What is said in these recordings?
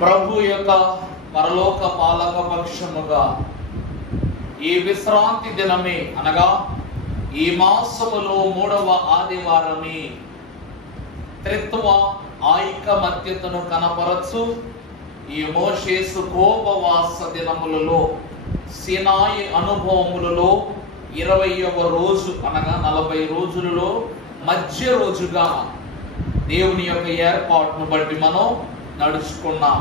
ప్రభు యొక్క పరలోక పాలక పక్షముగా ఈ విశ్రాంతి దినమే అనగా ఈ మాసములో 3వ ఆదివారమే త్రిత్వ ఐకమత్యతను కనపరచు ఈ మోషేసు కోపవాస దినములలో సినాయి అనుభవములలో 20వ రోజు అనగా 40 రోజులలో మధ్య రోజుగా దేవుని యొక్క ఏర్పాటును బట్టి మనం నడుచుకున్నాం.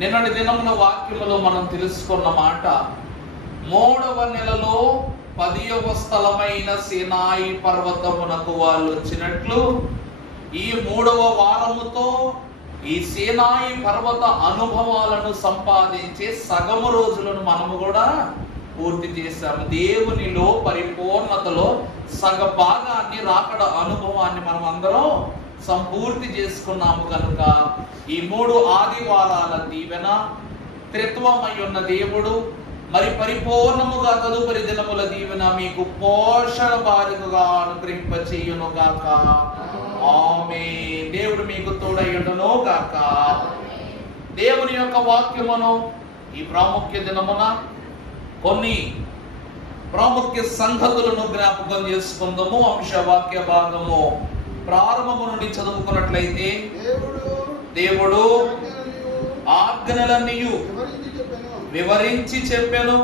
నిన్నటి దినమున వాక్యములో మనం తెలుసుకున్న మాట, 3వ నెలలో 10వ స్థలమైన సినాయి పర్వతమునకు వాళ్ళు వచ్చినట్లు ఈ 3వ వారముతో ఈ సినాయి పర్వత అనుభవాలను సంపాదించే సగము రోజులను మనము కూడా పూర్తి చేశాము. దేవునిలో పరిపూర్ణతలో సగ భాగాన్ని రాకడ అనుభవాన్ని మనం అందరం సంపూర్తి చేసుకున్నాము కనుక ఈ 3 ఆదివారాల దీవెన, త్రిత్వమై ఉన్న దేవుడు మరి పరిపూర్ణముగా తదుపరి దినముల దీవెన మీకు పోషణ భారముగా అనుగ్రహింపచేయును గాక. ఆమేన్. దేవుడు మీకు తోడయ్యుండును గాక. దేవుని యొక్క వాక్యమును ఈ ప్రాముఖ్య దినమున కొన్ని ప్రాముఖ్య సంగతులను జ్ఞాపకం చేసుకుందాము. అంశవాక్య భాగము ప్రారంభము నుండి చదువుకున్నట్లయితే, దేవుడు ఆజ్ఞలన్నీ వివరించి చెప్పెను,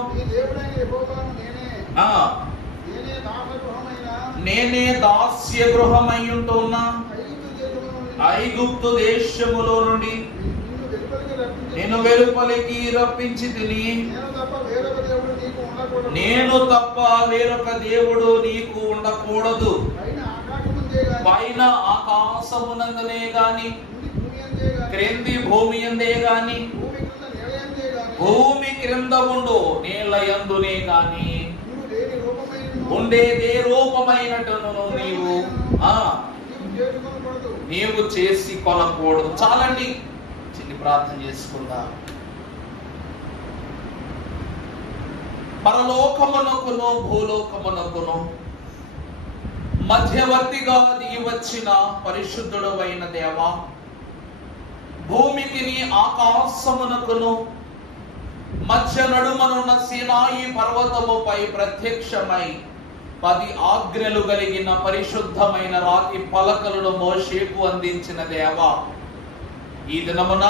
నేనే దాస్య గృహమై ఉంటున్న ఐగుప్తు దేశములో నుండి నేను వెలుపలికి రప్పించి తిని, నేను తప్ప వేరొక దేవుడు నీకు ఉండకూడదు. పైన ఆకాశమునందనే గాని క్రింది భూమి అందే గాని భూమి క్రింద ఉండు నేల యందునే గాని ఉండేదే రూపమైనట్టును నీవు చేసి కొనకూడదు. చాలండి, చిన్ని ప్రార్థన చేసుకుందాం. పరలోకమునకును భూలోకమునకును మధ్యవర్తిగా దిగి వచ్చిన పరిశుద్ధుడు అయిన దేవా, భూమికి ఆకాశమునకును మధ్య నడుమనున్న సినాయి పర్వతముపై ప్రత్యక్షమై 10 ఆజ్ఞలు కలిగిన పరిశుద్ధమైన రాతి పలకలను మోషేకు అందించిన దేవా, ఈ దినమున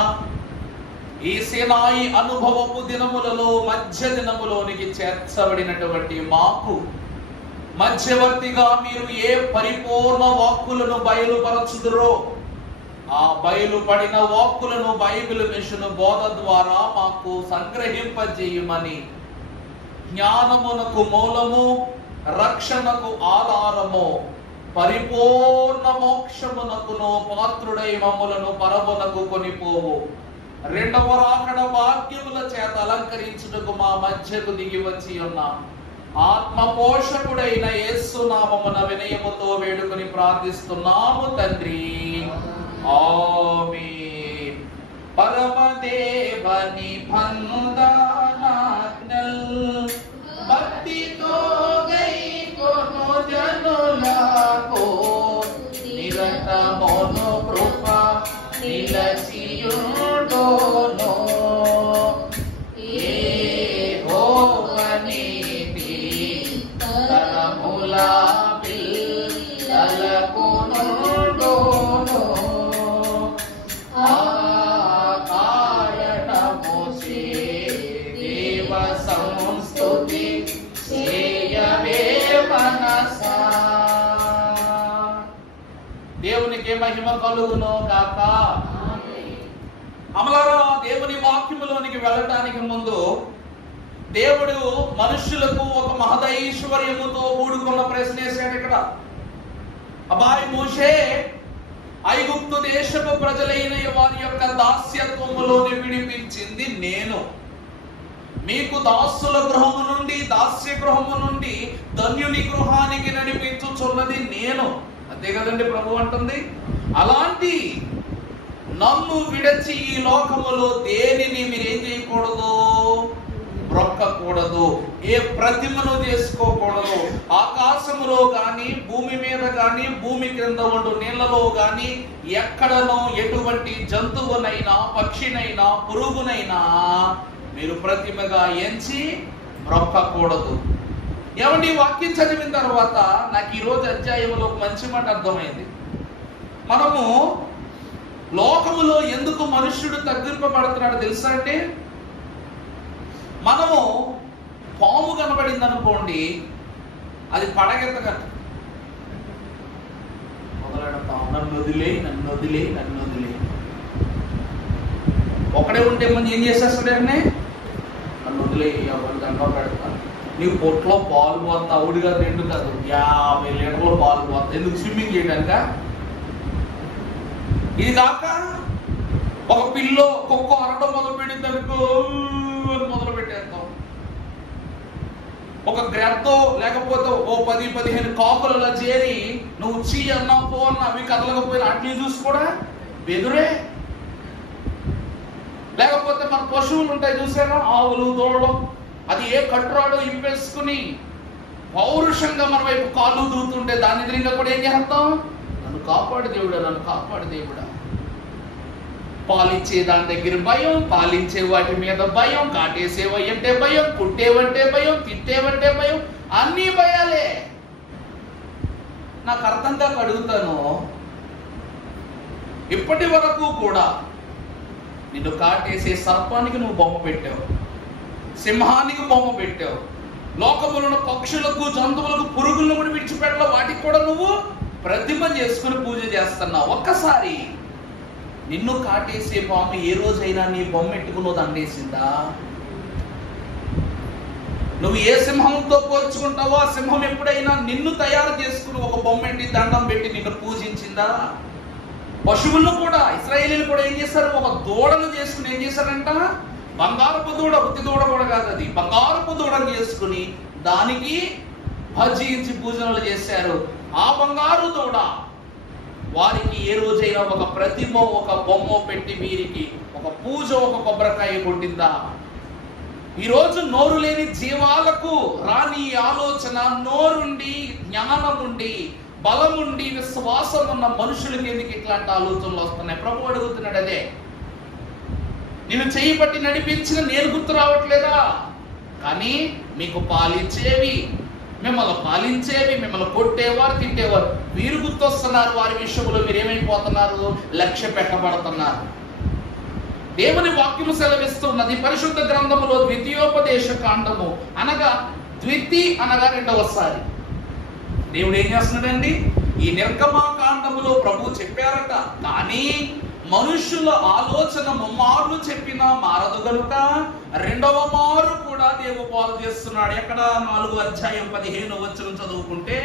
ఈ సినాయి అనుభవపు దినములలో మధ్య దినములోనికి చేర్చబడినటువంటి మాకు మధ్యవర్తిగా మీరు ఏ పరిపూర్ణ వాక్కులను బయలుపరచుదురో ఆ బయలుపడిన వాక్కులను బైబిల్ మిషన్ బోధ ద్వారా మాకు సంగ్రహింపజేయమని, జ్ఞానమునకు మూలము, రక్షణకు ఆధారము, పరిపూర్ణ మోక్షమునకును పాత్రుడై మమ్ములను పరమునకు కొనిపోవు 2వ రాకడ వాక్యముల చేత అలంకరించుటకు మా మధ్యకు దిగి వచ్చి ఉన్న ఆత్మ పోషకుడైన యేసు నామమున వినయముతో వేడుకొని ప్రార్థిస్తున్నాము తండ్రి. ఆమేన్. పరమదేవని బంధనాజ్ఞల్ భక్తితో గైకొను జనులకు నిరంతరమును కృప నిలచియుండును. యెహోవానీతి తరముల పిల్లలకునుండును. ఆ కారణముచే దేవ సంస్తుతి చేయవే మనసా. దేవునికి మహిమ కలుగును గాక. అమలారా, దేవుని వాక్యములోనికి వెళ్ళటానికి ముందు దేవుడు మనుషులకు ఒక మహదైశ్వర్యముతో కూడుకున్న ప్రశ్న వేశాడు. ఇక్కడ అబ్బాయి మోషే, ఐగుప్తు దేశపు ప్రజలైన వారి యొక్క దాస్యత్వములోని విడిపించింది నేను, మీకు దాసుల గృహము నుండి దాస్య గృహము నుండి ధన్యుని గృహానికి నడిపించుచున్నది నేను. అంతే కదండి ప్రభు అంటుంది. అలాంటి నన్ను విడచి ఈ లోకములో దేనిని మీరేం చేయకూడదు, బ్రొక్కకూడదు, ఏ ప్రతిమను చేసుకోకూడదు. ఆకాశములో గాని, భూమి మీద గాని, భూమి క్రింద ఉండు నీళ్లలో గాని ఎక్కడనో ఎటువంటి జంతువునైనా, పక్షినైనా, పురుగునైనా మీరు ప్రతిమగా ఎంచి బ్రొక్కకూడదు. ఏమండి, వాక్యం చదివిన తర్వాత నాకు ఈరోజు అధ్యాయంలో ఒక మంచి మాట అర్థమైంది. మనము లోకములో ఎందుకు మనుష్యుడు తగ్గింపబడుతున్నాడు తెలుసా అంటే, మనము పాము కనబడింది అనుకోండి, అది పడగెత్తగా మొదలెడతాం, నన్ను వదిలే, నన్ను వదిలే, నన్ను వదిలే. ఒకడే ఉంటే ముందు ఏం చేసేస్తాడే, నన్ను వదిలే, ఎవరి దండం పెడతాను. నీవు పొట్లో పాలు పోతా, అవుడు కాదు, 2 కాదు, 50 లీటర్లు పాలు పోతా. ఎందుకు? స్విమ్మింగ్ చేయడానిక? ఇది కాక ఒక పిల్లో కుక్క అరడం మొదలు పెట్టిందనుకో, మొదలు పెట్టేస్తాం. ఒక గ్రెద్దో లేకపోతే ఓ 10-15 కాకులలో చేరి నువ్వు చీ అన్నా, పో అన్నా, అవి కదలకపోయినా అట్ని చూసి కూడా బెదురే. లేకపోతే మన పశువులు ఉంటాయి చూసారా, ఆవులు, దూడలు, అది ఏ కట్టురాడు ఇంపేసుకుని పౌరుషంగా మన వైపు కాళ్ళు దూతుంటే దాని ఎదురుగా కూడా ఏం చేస్తాం? నన్ను కాపాడు దేవుడా, నన్ను కాపాడు దేవుడా. పాలిచ్చే దాని దగ్గర భయం, పాలించే వాటి మీద భయం, కాటేసేవా అంటే భయం, కుట్టేవంటే భయం, తిట్టేవంటే భయం, అన్నీ భయాలే. నాకు అర్థం కాక అడుగుతాను, ఇప్పటి వరకు కూడా నిన్ను కాటేసే సర్పానికి నువ్వు బొమ్మ పెట్టావు, సింహానికి బొమ్మ పెట్టావు, లోకములను పక్షులకు, జంతువులకు, పురుగులను కూడా విడిచిపెట్టలో వాటికి కూడా నువ్వు ప్రతిమ చేసుకుని పూజ చేస్తున్నావు. ఒక్కసారి నిన్ను కాటేసే పాము ఏ రోజైనా నీ బొమ్మ ఎట్టుకుని దండేసిందా? నువ్వు ఏ సింహంతో పోల్చుకుంటావో ఆ సింహం ఎప్పుడైనా నిన్ను తయారు చేసుకుని ఒక బొమ్మ ఎట్టి దండం పెట్టి నిన్ను పూజించిందా? పశువులను కూడా, ఇశ్రాయేలీలు కూడా ఏం చేశారు? ఒక దూడను చేసుకుని ఏం చేశారంట? బంగారపు దూడ, ఉత్తి దూడ కూడా కాదు, అది బంగారపు దూడను చేసుకుని దానికి భజించి పూజలు చేశారు. ఆ బంగారు దూడ వారికి ఏ రోజైనా ఒక ప్రతిమ, ఒక బొమ్మ పెట్టి వీరికి ఒక పూజ, ఒక కొబ్బరికాయ కొట్టిందా? ఈరోజు నోరు లేని జీవాలకు రాని ఆలోచన, నోరుండి, జ్ఞానముండి, బలముండి, విశ్వాసం ఉన్న మనుషులకి ఎందుకు ఇట్లాంటి ఆలోచనలు వస్తున్నాయి? ప్రభు అడుగుతున్నాడు అదే. నిన్ను చేయి పట్టి నడిపించిన నేను గుర్తు రావట్లేదా? కానీ మీకు పాలించేవి, మిమ్మల్ని పాలించేవి, మిమ్మల్ని కొట్టేవారు, తిట్టేవారు, వీరు గుర్తొస్తున్నారు. వారి విషయంలో మీరు ఏమైపోతున్నారు? లక్ష్య పెట్టబడుతున్నారు. దేవుని వాక్యము సెలవిస్తున్నది పరిశుద్ధ గ్రంథములో ద్వితీయోపదేశ కాండము అనగా ద్వితి అనగా 2వసారి దేవుడు ఏం చేస్తున్నాడండి? ఈ నిర్గమాకాండములో ప్రభు చెప్పారట, కానీ మనుషుల ఆలోచన ముమ్మార్లు చెప్పినా మారదు గనుక 2వ మారు కూడా దేవుడు పాలు చేస్తున్నాడు. ఎక్కడ? 4వ అధ్యాయం 15వ వచనం చదువుకుంటే,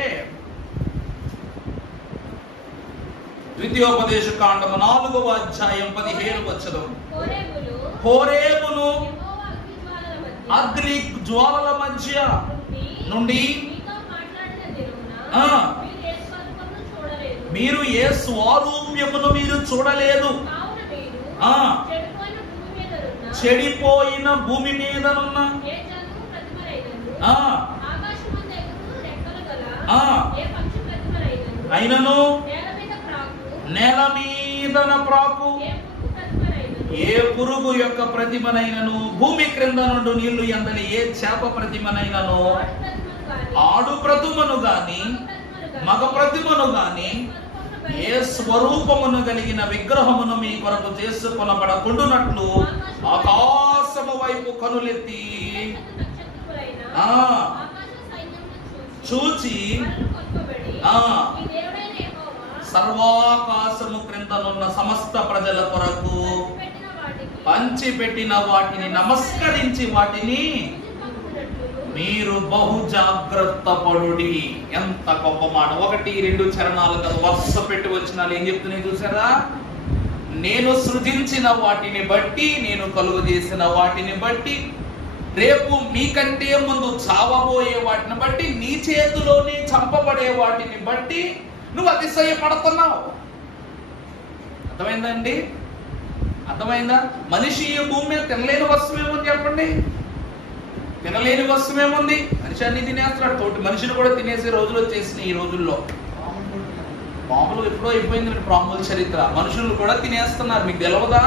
ద్వితీయోపదేశ కాండము 4వ అధ్యాయం 15వ వచనం, హోరేబును అగ్ని జ్వాలల మధ్య నుండి మీరు ఏ స్వరూప్యమును మీరు చూడలేదు, చెడిపోయిన భూమి మీదనున్న అయినను నేల మీదన ప్రాకు ఏ పురుగు యొక్క ప్రతిమనైనను, భూమి క్రింద నుండి నీళ్లు ఎందని ఏ చేప ప్రతిమనైనను, ఆడు ప్రతిమను గాని మగ ప్రతిమను గాని ఏ స్వరూపమును కలిగిన విగ్రహమును మీ కొరకు చేసుకొనబడకుండునట్లు ఆకాశము వైపు కనులెత్తి చూచి సర్వాకాశము క్రిందనున్న సమస్త ప్రజల కొరకు పంచిపెట్టిన వాటిని నమస్కరించి వాటిని మీరు బహు జాగ్రత్త పడుడి. ఎంత గొప్ప మాట! 1-2 చరణాలు కదా, వరుస పెట్టి వచ్చినాలు ఏం చెప్తున్నాయి చూసారా? నేను సృజించిన వాటిని బట్టి, నేను కలుగు చేసిన వాటిని బట్టి, రేపు మీకంటే ముందు చావబోయే వాటిని బట్టి, నీ చేతిలోనే చంపబడే వాటిని బట్టి నువ్వు అతిశయపడుతున్నావు. అర్థమైందండి? అర్థమైందా? మనిషి ఈ భూమి మీద తినలేని వస్తువు ఏమని చెప్పండి? తినలేని వస్తువు ఏముంది? మనిషి అన్ని తినేస్తున్నాడు. తోటి మనిషిని కూడా తినేసే రోజులు వచ్చేసినాయి ఈ రోజుల్లో. పాములు ఎప్పుడో అయిపోయింది పాముల చరిత్ర. మనుషులు కూడా తినేస్తున్నారు. మీకు తెలవదా?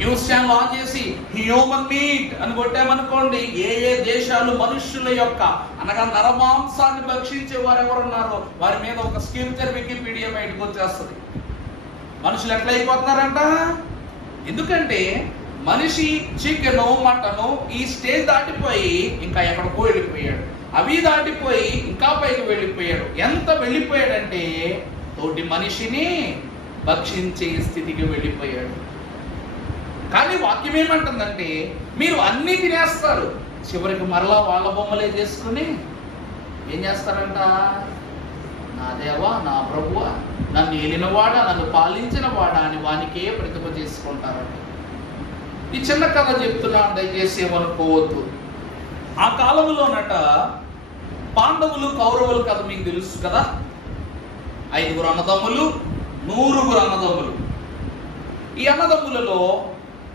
న్యూస్ ఛానల్ ఆన్ చేసి హ్యూమన్ మీట్ అని కొట్టామనుకోండి, ఏ ఏ దేశాలు మనుషుల యొక్క అనగా నరమాంసాన్ని భక్షించే వారు ఎవరున్నారో వారి మీద ఒక స్క్రిప్చర్ వికీపీడియా బయటకు వచ్చేస్తుంది. మనుషులు ఎట్లా అయిపోతున్నారంట? ఎందుకంటే మనిషి చికెను మటను ఈ స్టేజ్ దాటిపోయి ఇంకా ఎక్కడికో వెళ్ళిపోయాడు. అవి దాటిపోయి ఇంకా పైకి వెళ్ళిపోయాడు. ఎంత వెళ్ళిపోయాడంటే తోటి మనిషిని భక్షించే స్థితికి వెళ్ళిపోయాడు. కానీ వాక్యం ఏమంటుందంటే మీరు అన్ని తినేస్తారు, చివరికి మరలా వాళ్ళ బొమ్మలే చేసుకుని ఏం చేస్తారంట? నా దేవా, నా ప్రభువా, నన్ను ఏలినవాడా, నన్ను పాలించిన వాడా అని వానికే ప్రతిభ చేసుకుంటారంట. ఈ చిన్న కథ చెప్తున్నాను, దయచేసి ఏమనుకోవద్దు. ఆ కాలంలోనట పాండవులు కౌరవులు కథ మీకు తెలుసు కదా. 5 అన్నదమ్ములు, 100 అన్నదమ్ములు. ఈ అన్నదమ్ములలో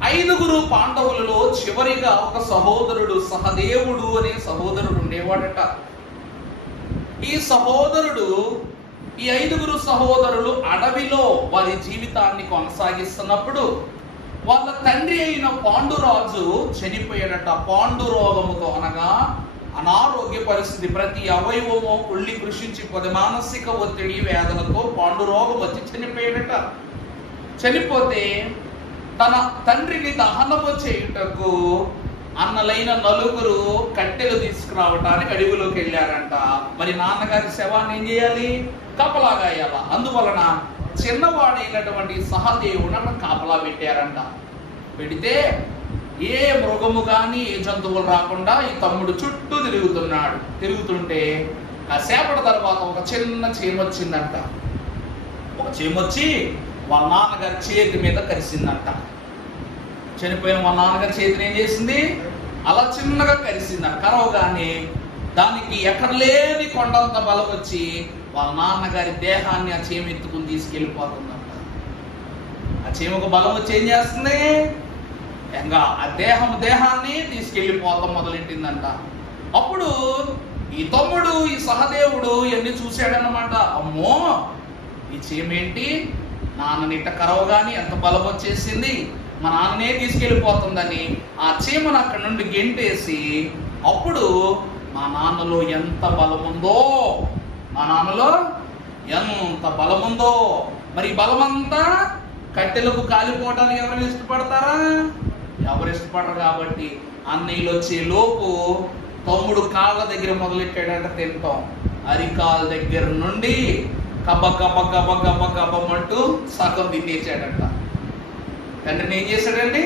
5 పాండవులలో చివరిగా ఒక సహోదరుడు, సహదేవుడు అనే సహోదరుడు ఉండేవాడట. ఈ సహోదరుడు, ఈ 5 సహోదరులు అడవిలో వారి జీవితాన్ని కొనసాగిస్తున్నప్పుడు వాళ్ళ తండ్రి అయిన పాండురాజు చనిపోయాడట. పాండురోగముతో అనగా అనారోగ్య పరిస్థితి, ప్రతి అవయవము ఉళ్ళి కృషించిపోతే మానసిక ఒత్తిడి వేదనతో పాండురోగం వచ్చి చనిపోయాడట. చనిపోతే తన తండ్రిని దహనము చేయుటకు అన్నలైన 4 కట్టెలు తీసుకురావటానికి అడవిలోకి వెళ్ళారంట. మరి నాన్నగారి శవాన్ని ఏం చేయాలి? కాపలాగా వేయాల. అందువలన చిన్నవాడైనటువంటి సహదేవుని అక్కడ కాపలా పెట్టారంట. పెడితే ఏ మృగము కానీ ఏ జంతువులు రాకుండా ఈ తమ్ముడు చుట్టూ తిరుగుతున్నాడు. తిరుగుతుంటే కాసేపటి తర్వాత ఒక చిన్న చీమ వచ్చిందంట. ఒక చీమ వచ్చి వాళ్ళ నాన్నగారి చేతి మీద కరిసిందంట. చనిపోయిన వాళ్ళ నాన్నగారి చేతిని ఏం చేసింది? అలా చిన్నగా కరిసిందంట. కరవగానే దానికి ఎక్కడ లేని కొండంత బలం వచ్చి వాళ్ళ నాన్నగారి దేహాన్ని ఆ చీమ ఎత్తుకుని తీసుకెళ్ళిపోతుందంట. ఆ చీమకు బలం వచ్చి ఏం చేస్తుంది? ఇంకా ఆ దేహాన్ని తీసుకెళ్ళిపోతాం మొదలెట్టిందంట. అప్పుడు ఈ తమ్ముడు, ఈ సహదేవుడు ఇవన్నీ చూశాడనమాట. అమ్మో, ఈ చీమ ఏంటి నాన్నని ఇట్ట కరవగాని ఎంత బలం వచ్చేసింది, మా నాన్ననే తీసుకెళ్ళిపోతుందని ఆ చీమను అక్కడి నుండి గెంటేసి, అప్పుడు మా నాన్నలో ఎంత బలముందో, మా నాన్నలో ఎంత బలముందో, మరి బలమంతా కట్టెలకు కాలిపోవడానికి ఎవరు ఇష్టపడతారా? ఎవరు ఇష్టపడరు. కాబట్టి అన్నయ్యలు వచ్చే లోపు తమ్ముడు కాళ్ళ దగ్గర మొదలెట్టాడంట తింటాం. అరికాల దగ్గర నుండి కబ్బ కబ్బ కబ్బ కబ్బ కబ్బమంటూ సగం తినేసాడంట. తండ్రిని ఏం చేశాడండి?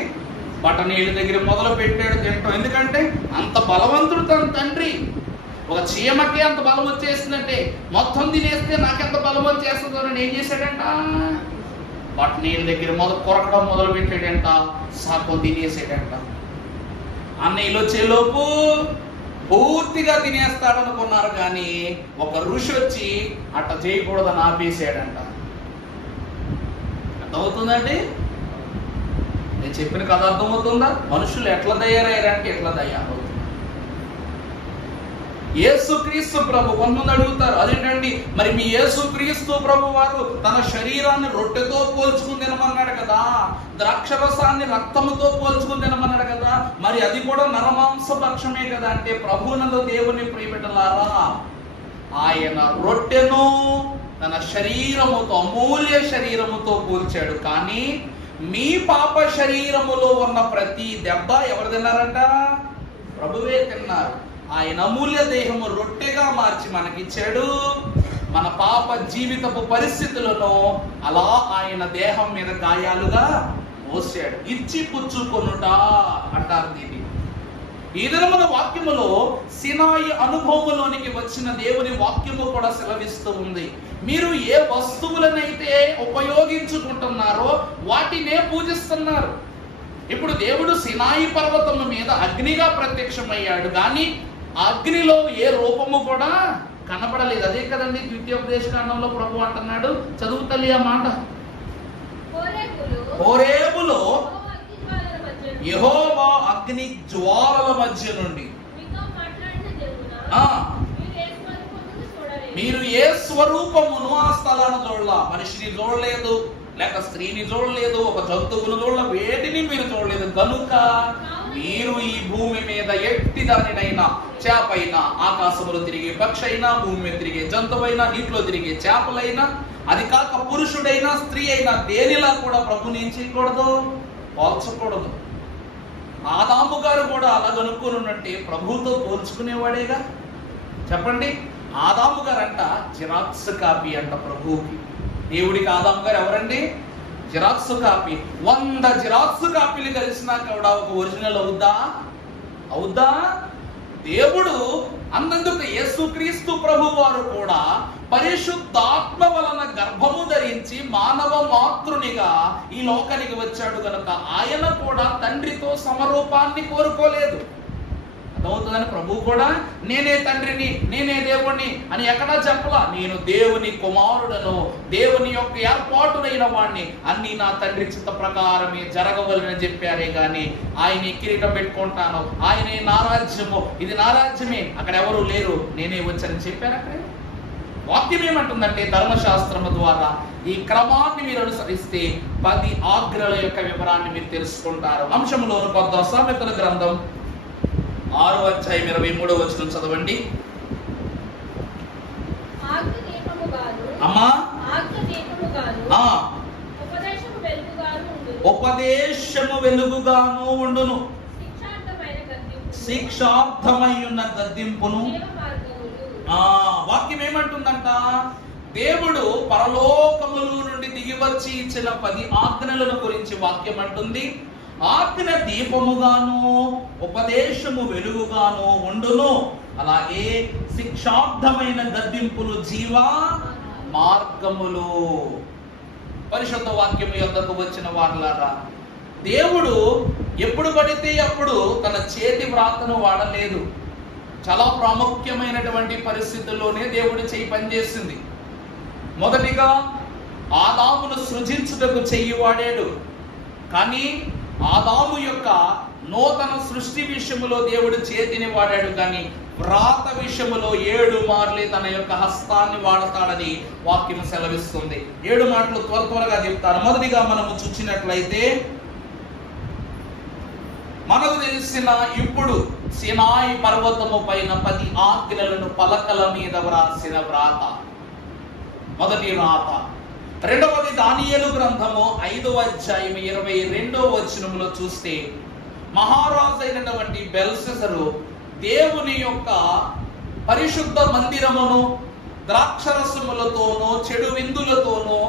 బట్టనీళ్ళ దగ్గర మొదలు పెట్టాడు తింటాం. ఎందుకంటే అంత బలవంతుడు తన తండ్రి. ఒక చీమకే అంత బలం వచ్చేసిందంటే మొత్తం తినేస్తే నాకెంత బలం వచ్చేస్తుందో అని ఏం చేశాడంట? బట్టనీళ్ళ దగ్గర కొరకడం మొదలు పెట్టాడంట. సగం తినేసాడంట. అన్నయ్యలు వచ్చేలోపు పూర్తిగా తినేస్తాడనుకున్నారు, కానీ ఒక ఋషి వచ్చి అట్ట చేయకూడదని ఆపేసాడంట. అర్థమవుతుందండి? నేను చెప్పిన కథ అర్థమవుతుందా? మనుషులు ఎట్లా తయారయ్యారంటే ఎట్లా తయారవుతుంది. యేసుక్రీస్తు ప్రభు కొంతమంది అడుగుతారు, అదేంటండి మరి మీ యేసుక్రీస్తు ప్రభు వారు తన శరీరాన్ని రొట్టెతో పోల్చుకుని తినమన్నాడు కదా, ద్రాక్షరసాన్ని రక్తముతో పోల్చుకుని తినమన్నాడు కదా, మరి అది కూడా నరమాంస భక్షమే కదా అంటే, ప్రభువునందు దేవుని ప్రియబిడ్డలారా, ఆయన రొట్టెను తన శరీరముతో, అమూల్య శరీరముతో పోల్చాడు. కానీ మీ పాప శరీరములో ఉన్న ప్రతి దెబ్బ ఎవరు తిన్నారంట? ప్రభువే తిన్నారు. ఆయన అమూల్య దేహము రొట్టెగా మార్చి మనకిచ్చాడు. మన పాప జీవితపు పరిస్థితులను అలా ఆయన దేహం మీద గాయాలుగా పోసాడు. ఇచ్చి పుచ్చుకొనుట అంటారు దీన్ని. ఈ దినమున వాక్యములో సినాయి అనుభవములోనికి వచ్చిన దేవుని వాక్యము కూడా సెలవిస్తూ ఉంది. మీరు ఏ వస్తువులనైతే ఉపయోగించుకుంటున్నారో వాటినే పూజిస్తున్నారు. ఇప్పుడు దేవుడు సినాయి పర్వతము మీద అగ్నిగా ప్రత్యక్షమయ్యాడు, కానీ అగ్నిలో ఏ రూపము కూడా కనబడలేదు. అదే కదండి ద్వితీయోపదేశకాండంలో ప్రభు అంటున్నాడు. చదువు తల్లి ఆ మాట. హోరేబులో యెహోవా అగ్ని జ్వాలల మధ్య నుండి మీరు ఏ స్వరూపమును ఆ స్థలాన్ని చూడలా. మనిషిని చూడలేదు, లేక స్త్రీని చూడలేదు, ఒక జంతువును చూడలేదు, వేటిని మీరు చూడలేదు. కనుక మీరు ఈ భూమి మీద ఎట్టి దానినైనా, చేపైనా, ఆకాశములో తిరిగే పక్షి అయినా, భూమి మీద తిరిగే జంతువైనా, నీటిలో తిరిగే చేపలైనా, అది కాక పురుషుడైనా స్త్రీ అయినా దేనిలా కూడా ప్రభుని ఏం చేయకూడదు, పోల్చకూడదు. ఆదాము గారు కూడా అలా కనుక్కొని ప్రభువుతో పోల్చుకునేవాడేగా. చెప్పండి, ఆదాము గారు అంట జిరాక్స్ కాపీ అంట ప్రభువుకి. దేవుడికి ఆదాము గారు ఎవరండి? Xerox copy. 100 జిరాక్స్ కాపీలు కలిసినా కూడా ఒక ఒరిజినల్ అవుద్దా? దేవుడు అన్నందుకు యేసుక్రీస్తు ప్రభు వారు కూడా పరిశుద్ధాత్మ వలన గర్భము ధరించి మానవ మాతృనిగా ఈ లోకానికి వచ్చాడు కనుక ఆయన కూడా తండ్రితో సమరూపాన్ని కోరుకోలేదు. అర్థమవుతుందని ప్రభు కూడా నేనే తండ్రిని, నేనే దేవుణ్ణి అని ఎక్కడా చెప్పలా. నేను దేవుని కుమారుడను, దేవుని యొక్క ఏర్పాటునైన వాడిని, అన్ని నా తండ్రి చిత్త ప్రకారమే జరగవలనని చెప్పారే గాని ఆయనే కిరీటం పెట్టుకుంటాను, ఆయనే నా రాజ్యము, ఇది నా రాజ్యమే, అక్కడ ఎవరు లేరు, నేనే వచ్చానని చెప్పారు. అక్కడే వాక్యం ఏమంటుందంటే ధర్మశాస్త్రము ద్వారా ఈ క్రమాన్ని మీరు అనుసరిస్తే 10 ఆజ్ఞల యొక్క వివరాన్ని మీరు తెలుసుకుంటారు. అంశంలోను కొద్ది సామెతల గ్రంథం 6వ అధ్యాయం 23వ వచనం చదవండి. అమ్మా, ఉపదేశము వెలుగుగాను ఉండును, శిక్షార్థమై ఉన్న గద్దింపును. వాక్యం ఏమంటుందంట? దేవుడు పరలోకముల నుండి దిగి వచ్చి ఇచ్చిన 10 ఆజ్ఞలను గురించి వాక్యం అంటుంది. ఆజ్ఞ దీపముగాను, ఉపదేశము వెలుగుగాను ఉండును, అలాగే శిక్షార్థమైన గద్దింపులు జీవ మార్గములు. పరిశుద్ధ వాక్యము యొద్దకు వచ్చిన వారలారా, దేవుడు ఎప్పుడు పడితే అప్పుడు తన చేతి వ్రాతను వాడలేదు. చాలా ప్రాముఖ్యమైనటువంటి పరిస్థితుల్లోనే దేవుడి చెయ్యి పనిచేసింది. మొదటిగా ఆదామును సృజించుటకు చెయ్యి వాడాడు. కానీ ఆదాము యొక్క నూతన సృష్టి విషయములో దేవుడు చేతిని వాడాడు, కానీ వ్రాత విషయములో 7 మార్లు తన యొక్క హస్తాన్ని వాడతాడని వాక్యం సెలవిస్తుంది. 7 మాటలు త్వరగా చెప్తాను. మొదటిగా మనము చూసినట్లయితే మనకు తెలిసిన ఇప్పుడు సినాయి పర్వతము పైన 10 ఆజ్ఞలను పలకల మీద వ్రాసిన వ్రాత, మొదటి వ్రాత. రెండవది దానియేలు గ్రంథము 5వ అధ్యాయం 22వ వచనములో చూస్తే మహారాజు అయినటువంటి బెల్షస్సరు దేవుని యొక్క పరిశుద్ధ మందిరమును ద్రాక్షరసములతోనూ చెడు విందులతోనూ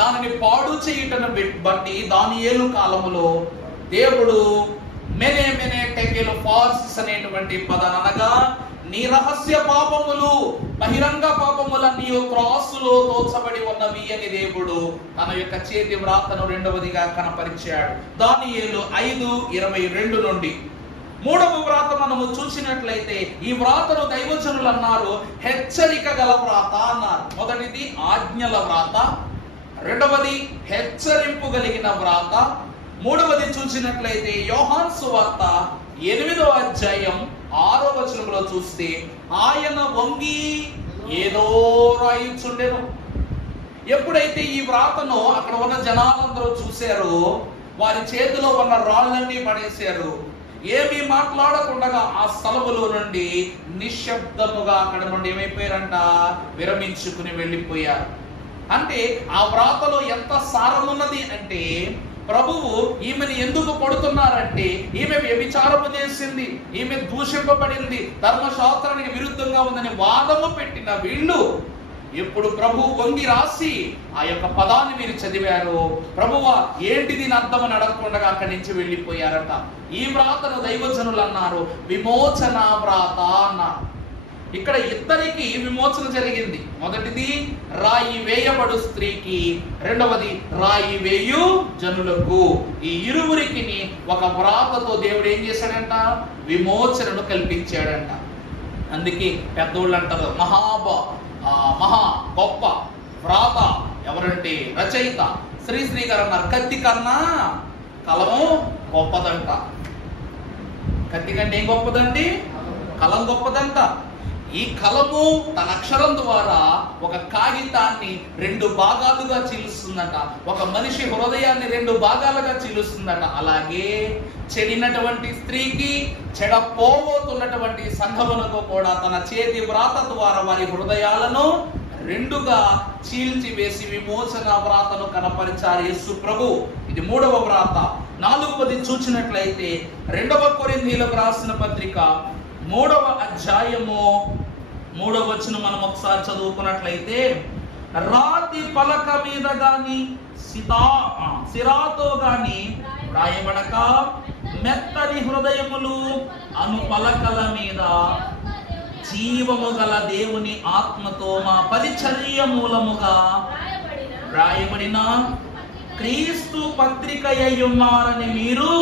దానిని పాడు చేయుటను బట్టి దానియేలు కాలములో దేవుడు మెనే టెకెల్ ఫార్స్ అనేటువంటి పదాన్ని, అనగా నీ రహస్య పాపములు బహిరంగ పాపములన్నీ త్రాసులో తోచబడి ఉన్నవి అని దేవుడు తన యొక్క చేతి వ్రాతను రెండవదిగా కనపరిచాడు. దానియేలు 5:22 నుండి. మూడవ వ్రాత మనము చూసినట్లయితే ఈ వ్రాతను దైవజనులు అన్నారు హెచ్చరిక గల వ్రాత అన్నారు. మొదటిది ఆజ్ఞల వ్రాత, రెండవది హెచ్చరింపు కలిగిన వ్రాత, మూడవది చూసినట్లయితే యోహాను సువార్త 8వ అధ్యాయం 6వ వచనంలో చూస్తే ఆయన వంగి ఏదో రాయించుండెను. ఎప్పుడైతే ఈ వ్రాతను అక్కడ ఉన్న జనాలందరూ చూశారో వారి చేతిలో ఉన్న రాళ్ళన్నీ పడేశారు. ఏమీ మాట్లాడకుండా ఆ స్థలములో నుండి నిశ్శబ్దముగా అక్కడ నుండి ఏమైపోయారంట, విరమించుకుని వెళ్ళిపోయారు. అంటే ఆ వ్రాతలో ఎంత సారమున్నది అంటే, ప్రభువు ఈమెను ఎందుకు కొడుతున్నారంటే ఈమె వ్యభిచారము చేసింది, ఈమె దూషింపబడింది, ధర్మశాస్త్రానికి విరుద్ధంగా ఉందని వాదము పెట్టిన వీళ్ళు ఎప్పుడు ప్రభు వంగి రాసి ఆ యొక్క పదాన్ని మీరు చదివారు, ప్రభువా ఏంటి దీని అర్థం అని అడగకుండా అక్కడి నుంచి వెళ్ళిపోయారట. ఈ వ్రాతను దైవజనులు అన్నారు విమోచన వ్రాత అన్నారు. ఇక్కడ ఇద్దరికి విమోచన జరిగింది. మొదటిది రాయి వేయబడు స్త్రీకి, రెండవది రాయి వేయు జనులకు. ఈ ఇరువురికి ఒక వ్రాతతో దేవుడు ఏం చేశాడంట, విమోచనను కల్పించాడంట. అందుకే పెద్దోళ్ళు అంటారు మహా గొప్ప వ్రాత ఎవరంటే రచయిత శ్రీశ్రీ గారు అన్నారు, కత్తి కన్నా కలము గొప్పదంట. కత్తి కంటే ఏం గొప్పదండి? కలం గొప్పదంట. ఈ కలము తన అక్షరం ద్వారా ఒక కాగితాన్ని 2 భాగాలుగా చీలుస్తుందట. ఒక మనిషి హృదయాన్ని 2 భాగాలుగా చీలుస్తుందట. అలాగే చెడినటువంటి స్త్రీకి, చెడపోబోతున్నటువంటి సంఘమునకు కూడా తన చేతి వ్రాత ద్వారా వారి హృదయాలను 2గా చీల్చివేసి విమోచన వ్రాతను కనపరిచారు యేసు ప్రభు. ఇది 3వ వ్రాత. 4వది చూసినట్లయితే 2వ కొరింథీయులకు రాసిన పత్రిక 3వ అధ్యాయము 3వ వచనం మనం ఒకసారి చదువుకున్నట్లయితే, రాతి పలక మీద గాని సిరాతో గాని రాయబడక మెత్తని హృదయములు అను పలకల మీద జీవము గల దేవుని ఆత్మతో మా పరిచర్య మూలముగా రాయబడిన క్రీస్తు పత్రిక అయ్యున్నారని మీరు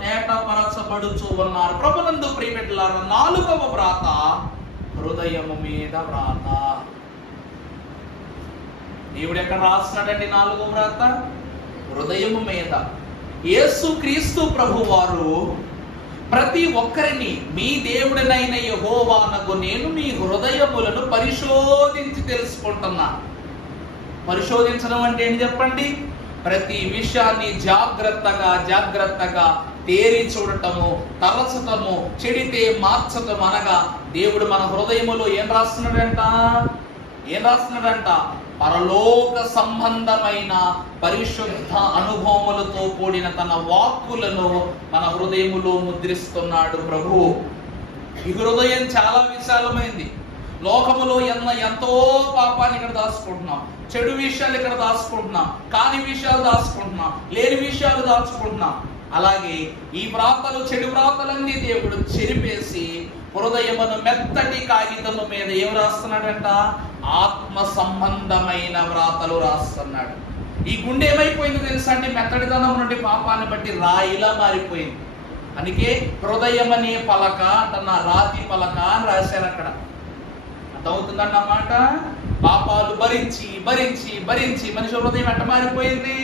తేటపరచబడుచు ఉన్నారు. ప్రభునందు ప్రియబిడ్డలారా, 4వ వ్రాత హృదయము మీద వ్రాత. దేవుడు ఎక్కడ రాస్తున్నాడండి 4వ వ్రాత? హృదయము మీద. యేసు క్రీస్తు ప్రభు వారు ప్రతి ఒక్కరిని మీ దేవుడినైన యెహోవానగు నేను మీ హృదయములను పరిశోధించి తెలుసుకుంటున్నా. పరిశోధించడం అంటే ఏంటి చెప్పండి? ప్రతి విషయాన్ని జాగ్రత్తగా తేరి చూడటము, తరచటము, చెడితే మార్చటం. అనగా దేవుడు మన హృదయములో ఏం రాస్తున్నాడంట? పరలోక సంబంధమైన పరిశుద్ధ అనుభవములతో కూడిన తన వాక్కులను మన హృదయములో ముద్రిస్తున్నాడు ప్రభు. ఈ హృదయం చాలా విశాలమైంది. లోకములో ఎంతో పాపాన్ని ఇక్కడ దాచుకుంటున్నాం, చెడు విషయాలు ఇక్కడ దాచుకుంటున్నాం, కాని విషయాలు దాచుకుంటున్నాం, లేని విషయాలు దాచుకుంటున్నాం. అలాగే ఈ వ్రాతలు, చెడు వ్రాతలన్నీ దేవుడు చెరిపేసి హృదయమును మెత్తటి కాగితము మీద ఏం రాస్తున్నాడంట? ఆత్మ సంబంధమైన వ్రాతలు రాస్తున్నాడు. ఈ గుండె ఏమైపోయింది తెలుసా అండి? మెత్తడితనం నుండి పాపాన్ని బట్టి రాయిలా మారిపోయింది. అందుకే హృదయం అనే పలక అంటున్న రాతి పలక అని రాశారు అక్కడ. అర్థమవుతుందండి అన్నమాట. పాపాలు భరించి మనిషి హృదయం ఎట్ట మారిపోయింది?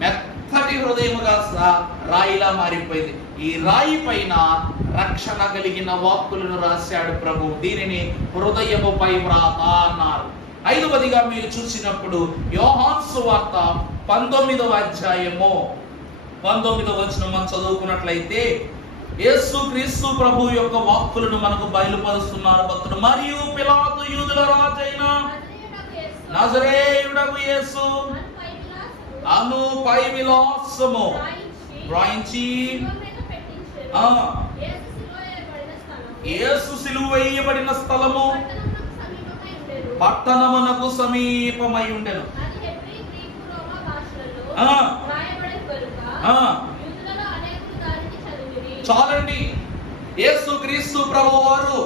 మెత్తటి హృదయముగా రాయిలా మారిపోయింది. ఈ రాయి పైన రక్షణ కలిగిన వాక్కులను రాశాడు ప్రభు. దీనిని హృదయముపై వ్రాత అన్నారు. 5వదిగా మీరు చూసినప్పుడు యోహాను సువార్త 19వ అధ్యాయము 19వ వచనం మనం చదువుకున్నట్లయితే, యేసు క్రీస్తు ప్రభు యొక్క వాక్కులను మనకు బయలుపరుస్తున్నారు భక్తుడు. మరియు పిలాతు యూదుల రాజైన నజరేయుడగు యేసు అను పై విలాసము రాయించి యేసు సిలువ వేయబడిన స్థలము పట్టణమునకు సమీపమై ఉండెను. చాలండి. యేసు క్రీస్తు ప్రభు వారు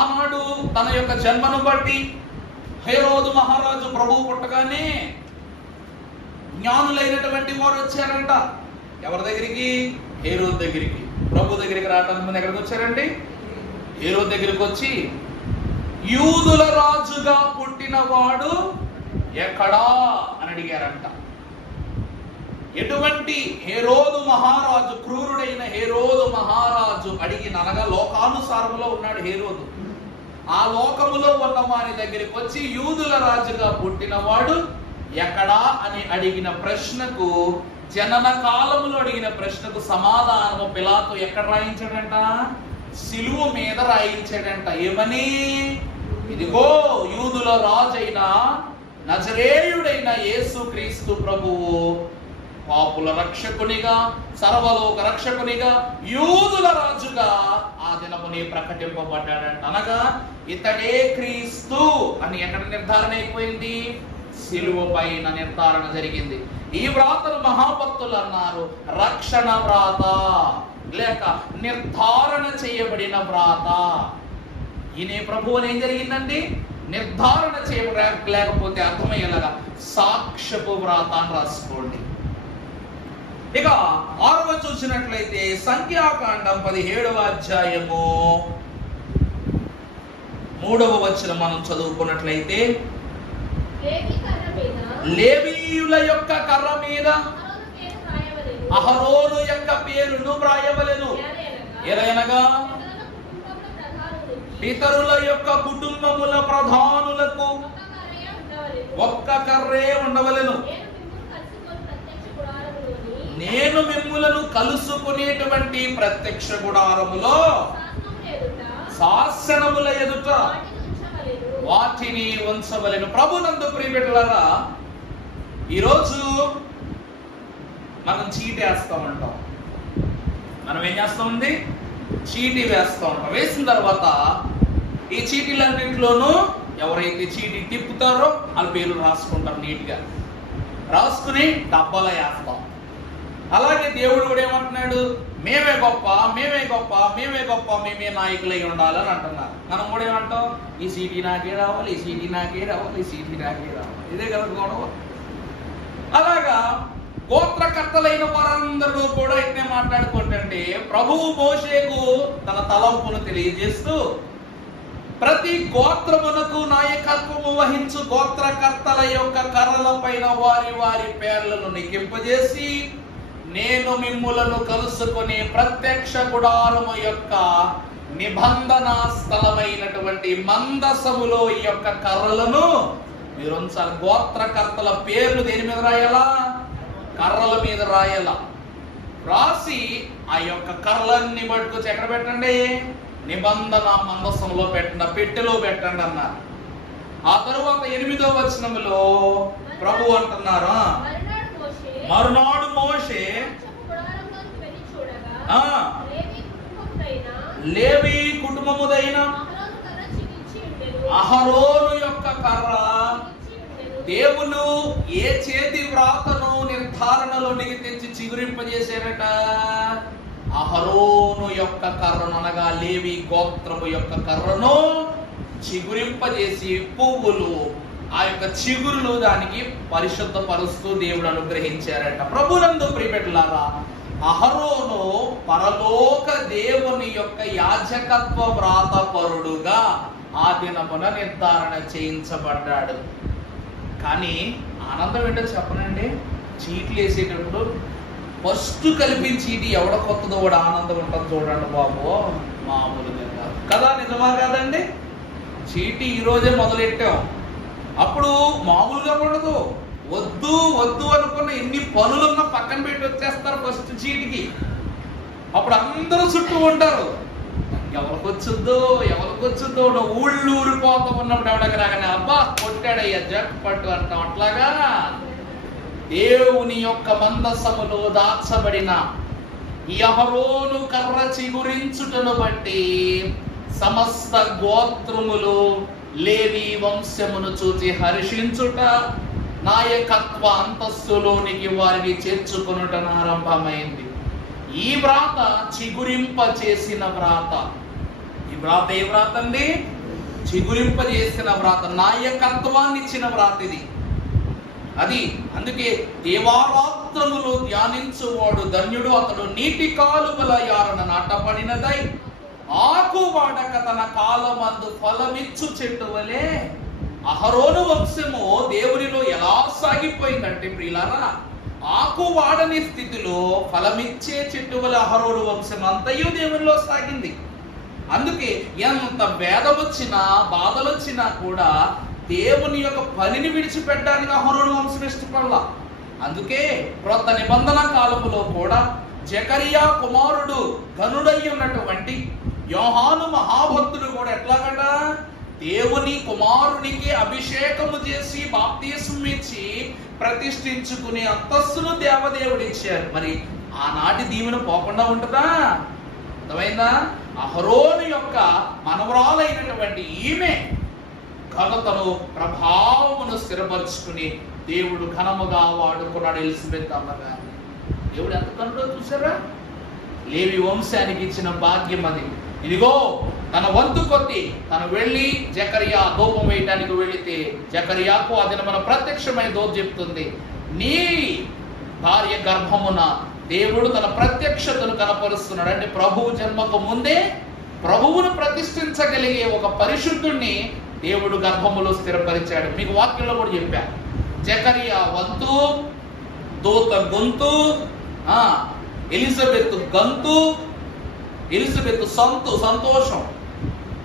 ఆనాడు తన యొక్క జన్మను బట్టి హేరోదు మహారాజు ప్రభువు పుట్టగానే జ్ఞానులైనటువంటి వారు వచ్చారంట. ఎవరి దగ్గరికి? హేరోదు దగ్గరికి. ప్రభు దగ్గరికి రావడానికి ముందు ఎక్కడికి వచ్చారండి? హేరోదు దగ్గరికి వచ్చి, యూదుల రాజుగా పుట్టినవాడు ఎక్కడా అని అడిగారంట. ఎటువంటి హేరోదు మహారాజు, క్రూరుడైన హేరోదు మహారాజు అడిగిన, అనగా లోకానుసారంలో ఉన్నాడు హేరోదు. ఆ లోకములో ఉన్న వారి దగ్గరికి వచ్చి యూదుల రాజుగా పుట్టినవాడు ఎక్కడా అని అడిగిన ప్రశ్నకు, జనన కాలములో అడిగిన ప్రశ్నకు సమాధానము పిలాతు ఎక్కడ రాయించాడంట? సిలువ మీద రాయించాడంట. ఏమని? ఇదిగో యూదుల రాజైన నజరేయుడైన యేసు క్రీస్తు ప్రభువు పాపుల రక్షకునిగా, సర్వలోక రక్షకునిగా, యూదుల రాజుగా ఆ దినమునే ప్రకటింపబడ్డాడంట. అనగా ఇతడే క్రీస్తు అని ఎక్కడ నిర్ధారణ అయిపోయింది? సిలువ పైన నిర్ధారణ జరిగింది. ఈ వ్రాతను మహాభక్తులు అన్నారు రక్షణ వ్రాత, లేక నిర్ధారణ చేయబడిన వ్రాత. ఈయన ప్రభువు ఏం జరిగిందండి? నిర్ధారణ చేయలేకపోతే అర్థమయ్యేలాగా సాక్ష్యపు వ్రాత అని రాసుకోండి. ఇక 6వ చూసినట్లయితే సంఖ్యాకాండం 17వ అధ్యాయము 3వ వచనం మనం చదువుకున్నట్లయితే, లేవీయుల యొక్క కర్ర మీద అహరోను యొక్క పేరును వ్రాయవలెను. ఎలయనగా పితరుల యొక్క కుటుంబముల ప్రధానులకు ఒక్క కర్రే ఉండవలెను. నేను మిమ్ములను కలుసుకునేటువంటి ప్రత్యక్ష గుడారములో శాసనముల ఎదుట వాటిని ఉంచవలెను. ప్రభునందు ప్రియబిడ్డలారా, ఈరోజు మనం చీటీ వేస్తూ ఉంటాం. మనం ఏం చేస్తామండి? చీటీ వేస్తూ ఉంటాం. వేసిన తర్వాత ఈ చీటీలన్నింటిలోనూ ఎవరైతే చీటీ తిప్పుతారో వాళ్ళ పేర్లు రాసుకుంటాం. నీట్గా రాసుకుని డబ్బాలో వేస్తాం. అలాగే దేవుడు కూడా ఏమంటున్నాడు? మేమే గొప్ప, మేమే గొప్ప, మేమే గొప్ప, మేమే నాయకులై ఉండాలని అంటున్నారు. మనం కూడా ఏమంటాం? ఈ సీటీ నాకే రావాలి, ఈ సీటీ నాకే రావాలి, ఈ సీటీ నాకే రావాలి. ఇదే కదా గొడవ. అలాగా గోత్రకర్తలైన వారందరూ కూడా ఇట్నే మాట్లాడుకుంటుంటే ప్రభువు మోషేకు తన తలంపును తెలియజేస్తూ ప్రతి గోత్రమునకు నాయకత్వము వహించు గోత్రకర్తల యొక్క కర్రల పైన వారి వారి పేర్లను లిఖింపజేసి, నేను మిమ్ములను కలుసుకుని ప్రత్యక్ష గుడారము యొక్క నిబంధన స్థలమైనటువంటి మందసములో ఈ యొక్క కర్రలను మీరు ఉంచాలి. గోత్రకర్తల పేర్లు దేని మీద రాయాలా? కర్రల మీద రాయాలా. రాసి ఆ యొక్క కర్రలన్నీ పట్టుకొచ్చి ఎక్కడ పెట్టండి? నిబంధన మందసంలో పెట్టండి, పెట్టెలో పెట్టండి అన్నారు. ఆ తరువాత 8వ వచనములో ప్రభు అంటున్నారు, మరునాడు మోషే లేవి కుటుంబముదైన అహరోను యొక్క కర్ర దేవుడు ఏ చేతి వ్రాతను నిర్ధారణలోనికి తెచ్చి చిగురింపజేశారట? అహరోను యొక్క కర్రను, అనగా లేవి గోత్రము యొక్క కర్రను చిగురింపజేసి పువ్వులు, ఆ యొక్క చిగురులు దానికి పరిశుద్ధపరుస్తూ దేవుడు అనుగ్రహించారట. ప్రభునందు ప్రియబిడ్డలారా, అహరోను పరలోక దేవుని యొక్క యాజకత్వ వ్రాతపరుడుగా ఆ దినమున నిర్ధారణ చేయించబడ్డాడు. కానీ ఆనందం ఏంటో చెప్పనండి, చీట్లు వేసేటప్పుడు ఫస్ట్ కలిపిన చీటి ఎవడ కొత్తదో వాడు ఆనందం ఉంటుంది. చూడండి బాబు, మామూలుగా కాదు కదా. నిజమా కాదండి? చీటి ఈరోజే మొదలెట్టాం, అప్పుడు మామూలుగా ఉండదు. వద్దు వద్దు అనుకున్న ఎన్ని పనులున్నా పక్కన పెట్టి వచ్చేస్తారు ఫస్ట్ చీటికి. అప్పుడు అందరూ చుట్టూ ఉంటారు, ఎవరికొచ్చుద్దో ఎవరికొచ్చుద్దో. ఊళ్ళు ఊరిపోతూ ఉన్నప్పుడు ఎవడకి రాగానే అబ్బా కొట్టాడయ్యా జట్ పట్టు అంటాం. అట్లాగా దేవుని యొక్క మందసములో దాచబడిన ఈ అహరోను కర్ర చిగురించుటను బట్టి సమస్త గోత్రములు లేవి వంశమును చూచి హర్షించుట, నాయకత్వ అంతస్తులోనికి వారిని చేర్చుకొనుట ఆరంభమైంది. ఈ వ్రాత చిగురింప చేసిన వ్రాత. ఈ వ్రాత ఏ వ్రాత అండి? చిగురింప చేసిన వ్రాత, నాయకత్వాన్ని ఇచ్చిన వ్రాత ఇది. అది అందుకే దేవారాత్రములు ధ్యానించువాడు ధన్యుడు, అతడు నీటి కాలువల యారన నాటబడినదై ఆకు వాడక తన కాలమందు ఫలమిచ్చు చెట్టు వలె. అహరోను వంశము దేవునిలో ఎలా సాగిపోయిందంటే ప్రియులారా, ఆకు వాడని స్థితిలో ఫలమిచ్చే చెట్టు వలె అహరోను వంశం అంతయు దేవునిలో సాగింది. అందుకే ఎంత వేదం వచ్చినా బాధలు వచ్చినా కూడా దేవుని యొక్క పనిని విడిచిపెట్టడానికి అహరోను వంశం ఇష్టపడాల. అందుకే క్రొత్త నిబంధన కాలములో కూడా జకరియా కుమారుడు ఘనుడై ఉన్నటువంటి యోహాను మహాభక్తుడు కూడా ఎట్లాగట, దేవుని కుమారునికి అభిషేకము చేసి బాప్తిస్మం ఇచ్చి ప్రతిష్ఠించుకునే అంతస్తును దేవదేవుడు ఇచ్చారు. మరి ఆనాటి దీవెన పోకుండా ఉంటుందా? అర్థమైందా? అహరోను యొక్క మనవరాలైనటువంటి ఈమె ఘనతను ప్రభావమును స్థిరపరుచుకుని దేవుడు ఘనముగా వాడుకున్నాడు ఎలిజబెత్ అమ్మగారు. దేవుడు ఎంత కనుడో చూసారా? లేవి వంశానికి ఇచ్చిన భాగ్యం అది. ఇదిగో తన వంతు కొద్ది తను వెళ్ళి జకరియా ధూపం వేయటానికి వెళితే జకరియాకు ఆ దినమున ప్రత్యక్షమై దోపు చెప్తుంది, నీ భార్య గర్భమున దేవుడు తన ప్రత్యక్షతను కనపరుస్తున్నాడు. అంటే ప్రభువు జన్మకు ముందే ప్రభువును ప్రతిష్ఠించగలిగే ఒక పరిశుద్ధుణ్ణి దేవుడు గర్భములో స్థిరపరిచాడు. మీకు వాక్యంలో కూడా చెప్పారు, జకరియా వంతు, దూత గొంతు, ఎలిజబెత్ గంతు, ఎలిజబెత్ సంతోషం,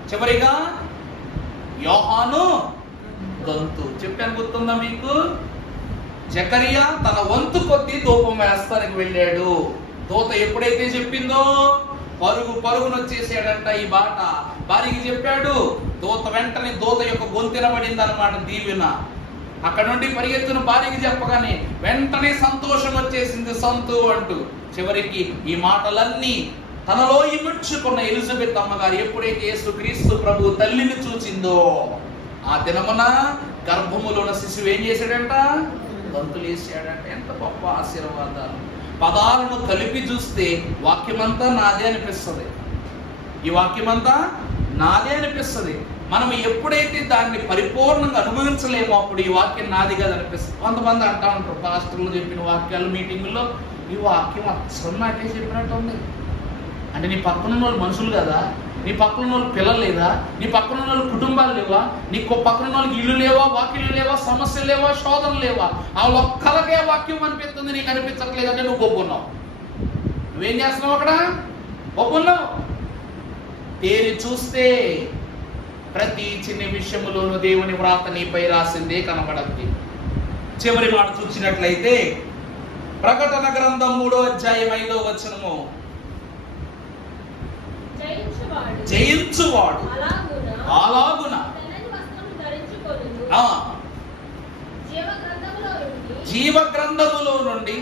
చివరిగా యోహాను గంతు. చెప్పాను, గుర్తుందా మీకు? జకరియా తన వంతు కొద్దీ ధూపం వేస్తానికి వెళ్ళాడు. దూత ఎప్పుడైతే చెప్పిందో పరుగున వచ్చేసాడంట ఈ బాట. భార్యకి చెప్పాడు, దూత వెంటనే దూత యొక్క గొంతినబడింది అనమాట, దీవెన. అక్కడ నుండి పరిగెత్తున భార్యకి చెప్పగానే వెంటనే సంతోషం వచ్చేసింది, సంతు అంటూ. చివరికి ఈ మాటలన్నీ తనలో ఇముడ్చుకున్న ఎలిజబెత్ అమ్మగారు ఎప్పుడైతే యేసుక్రీస్తు ప్రభు తల్లిని చూచిందో ఆ దినమున గర్భములో ఉన్న శిశువు ఏం చేశాడంట? గంతులు వేసాడంట. ఎంత గొప్ప ఆశీర్వాదాలు! పదాలను కలిపి చూస్తే వాక్యమంతా నాదే అనిపిస్తుంది. ఈ వాక్యమంతా నాదే అనిపిస్తుంది. మనం ఎప్పుడైతే దాన్ని పరిపూర్ణంగా అనుభవించలేమో అప్పుడు ఈ వాక్యం నాది కదా అనిపిస్తుంది. కొంతమంది అంటా ఉంటారు, పాస్టర్లు చెప్పిన వాక్యాలు మీటింగుల్లో ఈ వాక్యం అసలు నాకే చెప్పినట్టు ఉంది. అంటే నీ పక్కన ఉన్న వాళ్ళు మనుషులు కదా, నీ పక్కన ఉన్న వాళ్ళు పిల్లలు లేదా, నీ పక్కన ఉన్న వాళ్ళు కుటుంబాలు లేవా, నీ పక్కన ఉన్న వాళ్ళకి ఇల్లు లేవా, వాక్యాలు లేవా, సమస్యలు లేవా, శోధనలు లేవా? ఆ ఒక్కలకే వాక్యం అనిపిస్తుంది, నీకు అనిపించట్లేదు అంటే నువ్వు ఒప్పున్నావు. నువ్వేం చేస్తున్నావు అక్కడ? ఒప్పున్నావు. తేరి చూస్తే ప్రతి చిన్న విషయములోనూ దేవుని వ్రాత నీపై రాసిందే కనబడద్ది. చివరి మాట చూసినట్లయితే ప్రకటన గ్రంథం 3వ అధ్యాయం 5వ వచనము, జయించువాడు అలాగున జీవ గ్రంథములో నుండి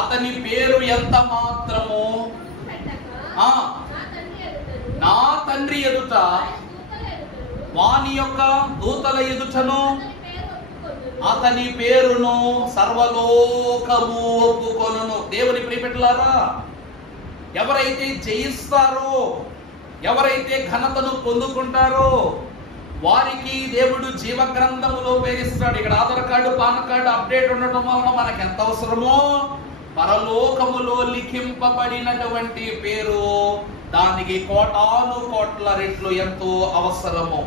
అతని పేరు ఎంత మాత్రము నా తండ్రి ఎదుట వాని యొక్క దూతల ఎదుటను అతని పేరును సర్వలోకము ఒప్పుకొనును. దేవుని ప్రియపెట్టలారా, ఎవరైతే జయిస్తారో, ఎవరైతే ఘనతను పొందుకుంటారో వారికి దేవుడు జీవ గ్రంథములో పేరిస్తాడు. ఇక్కడ Aadhaar card, pan card update ఉండటం వలన మనకు ఎంత అవసరమో పరలోకములో లిఖింపబడినటువంటి పేరు దానికి కోటాను కోట్ల రెట్లు ఎంతో అవసరము.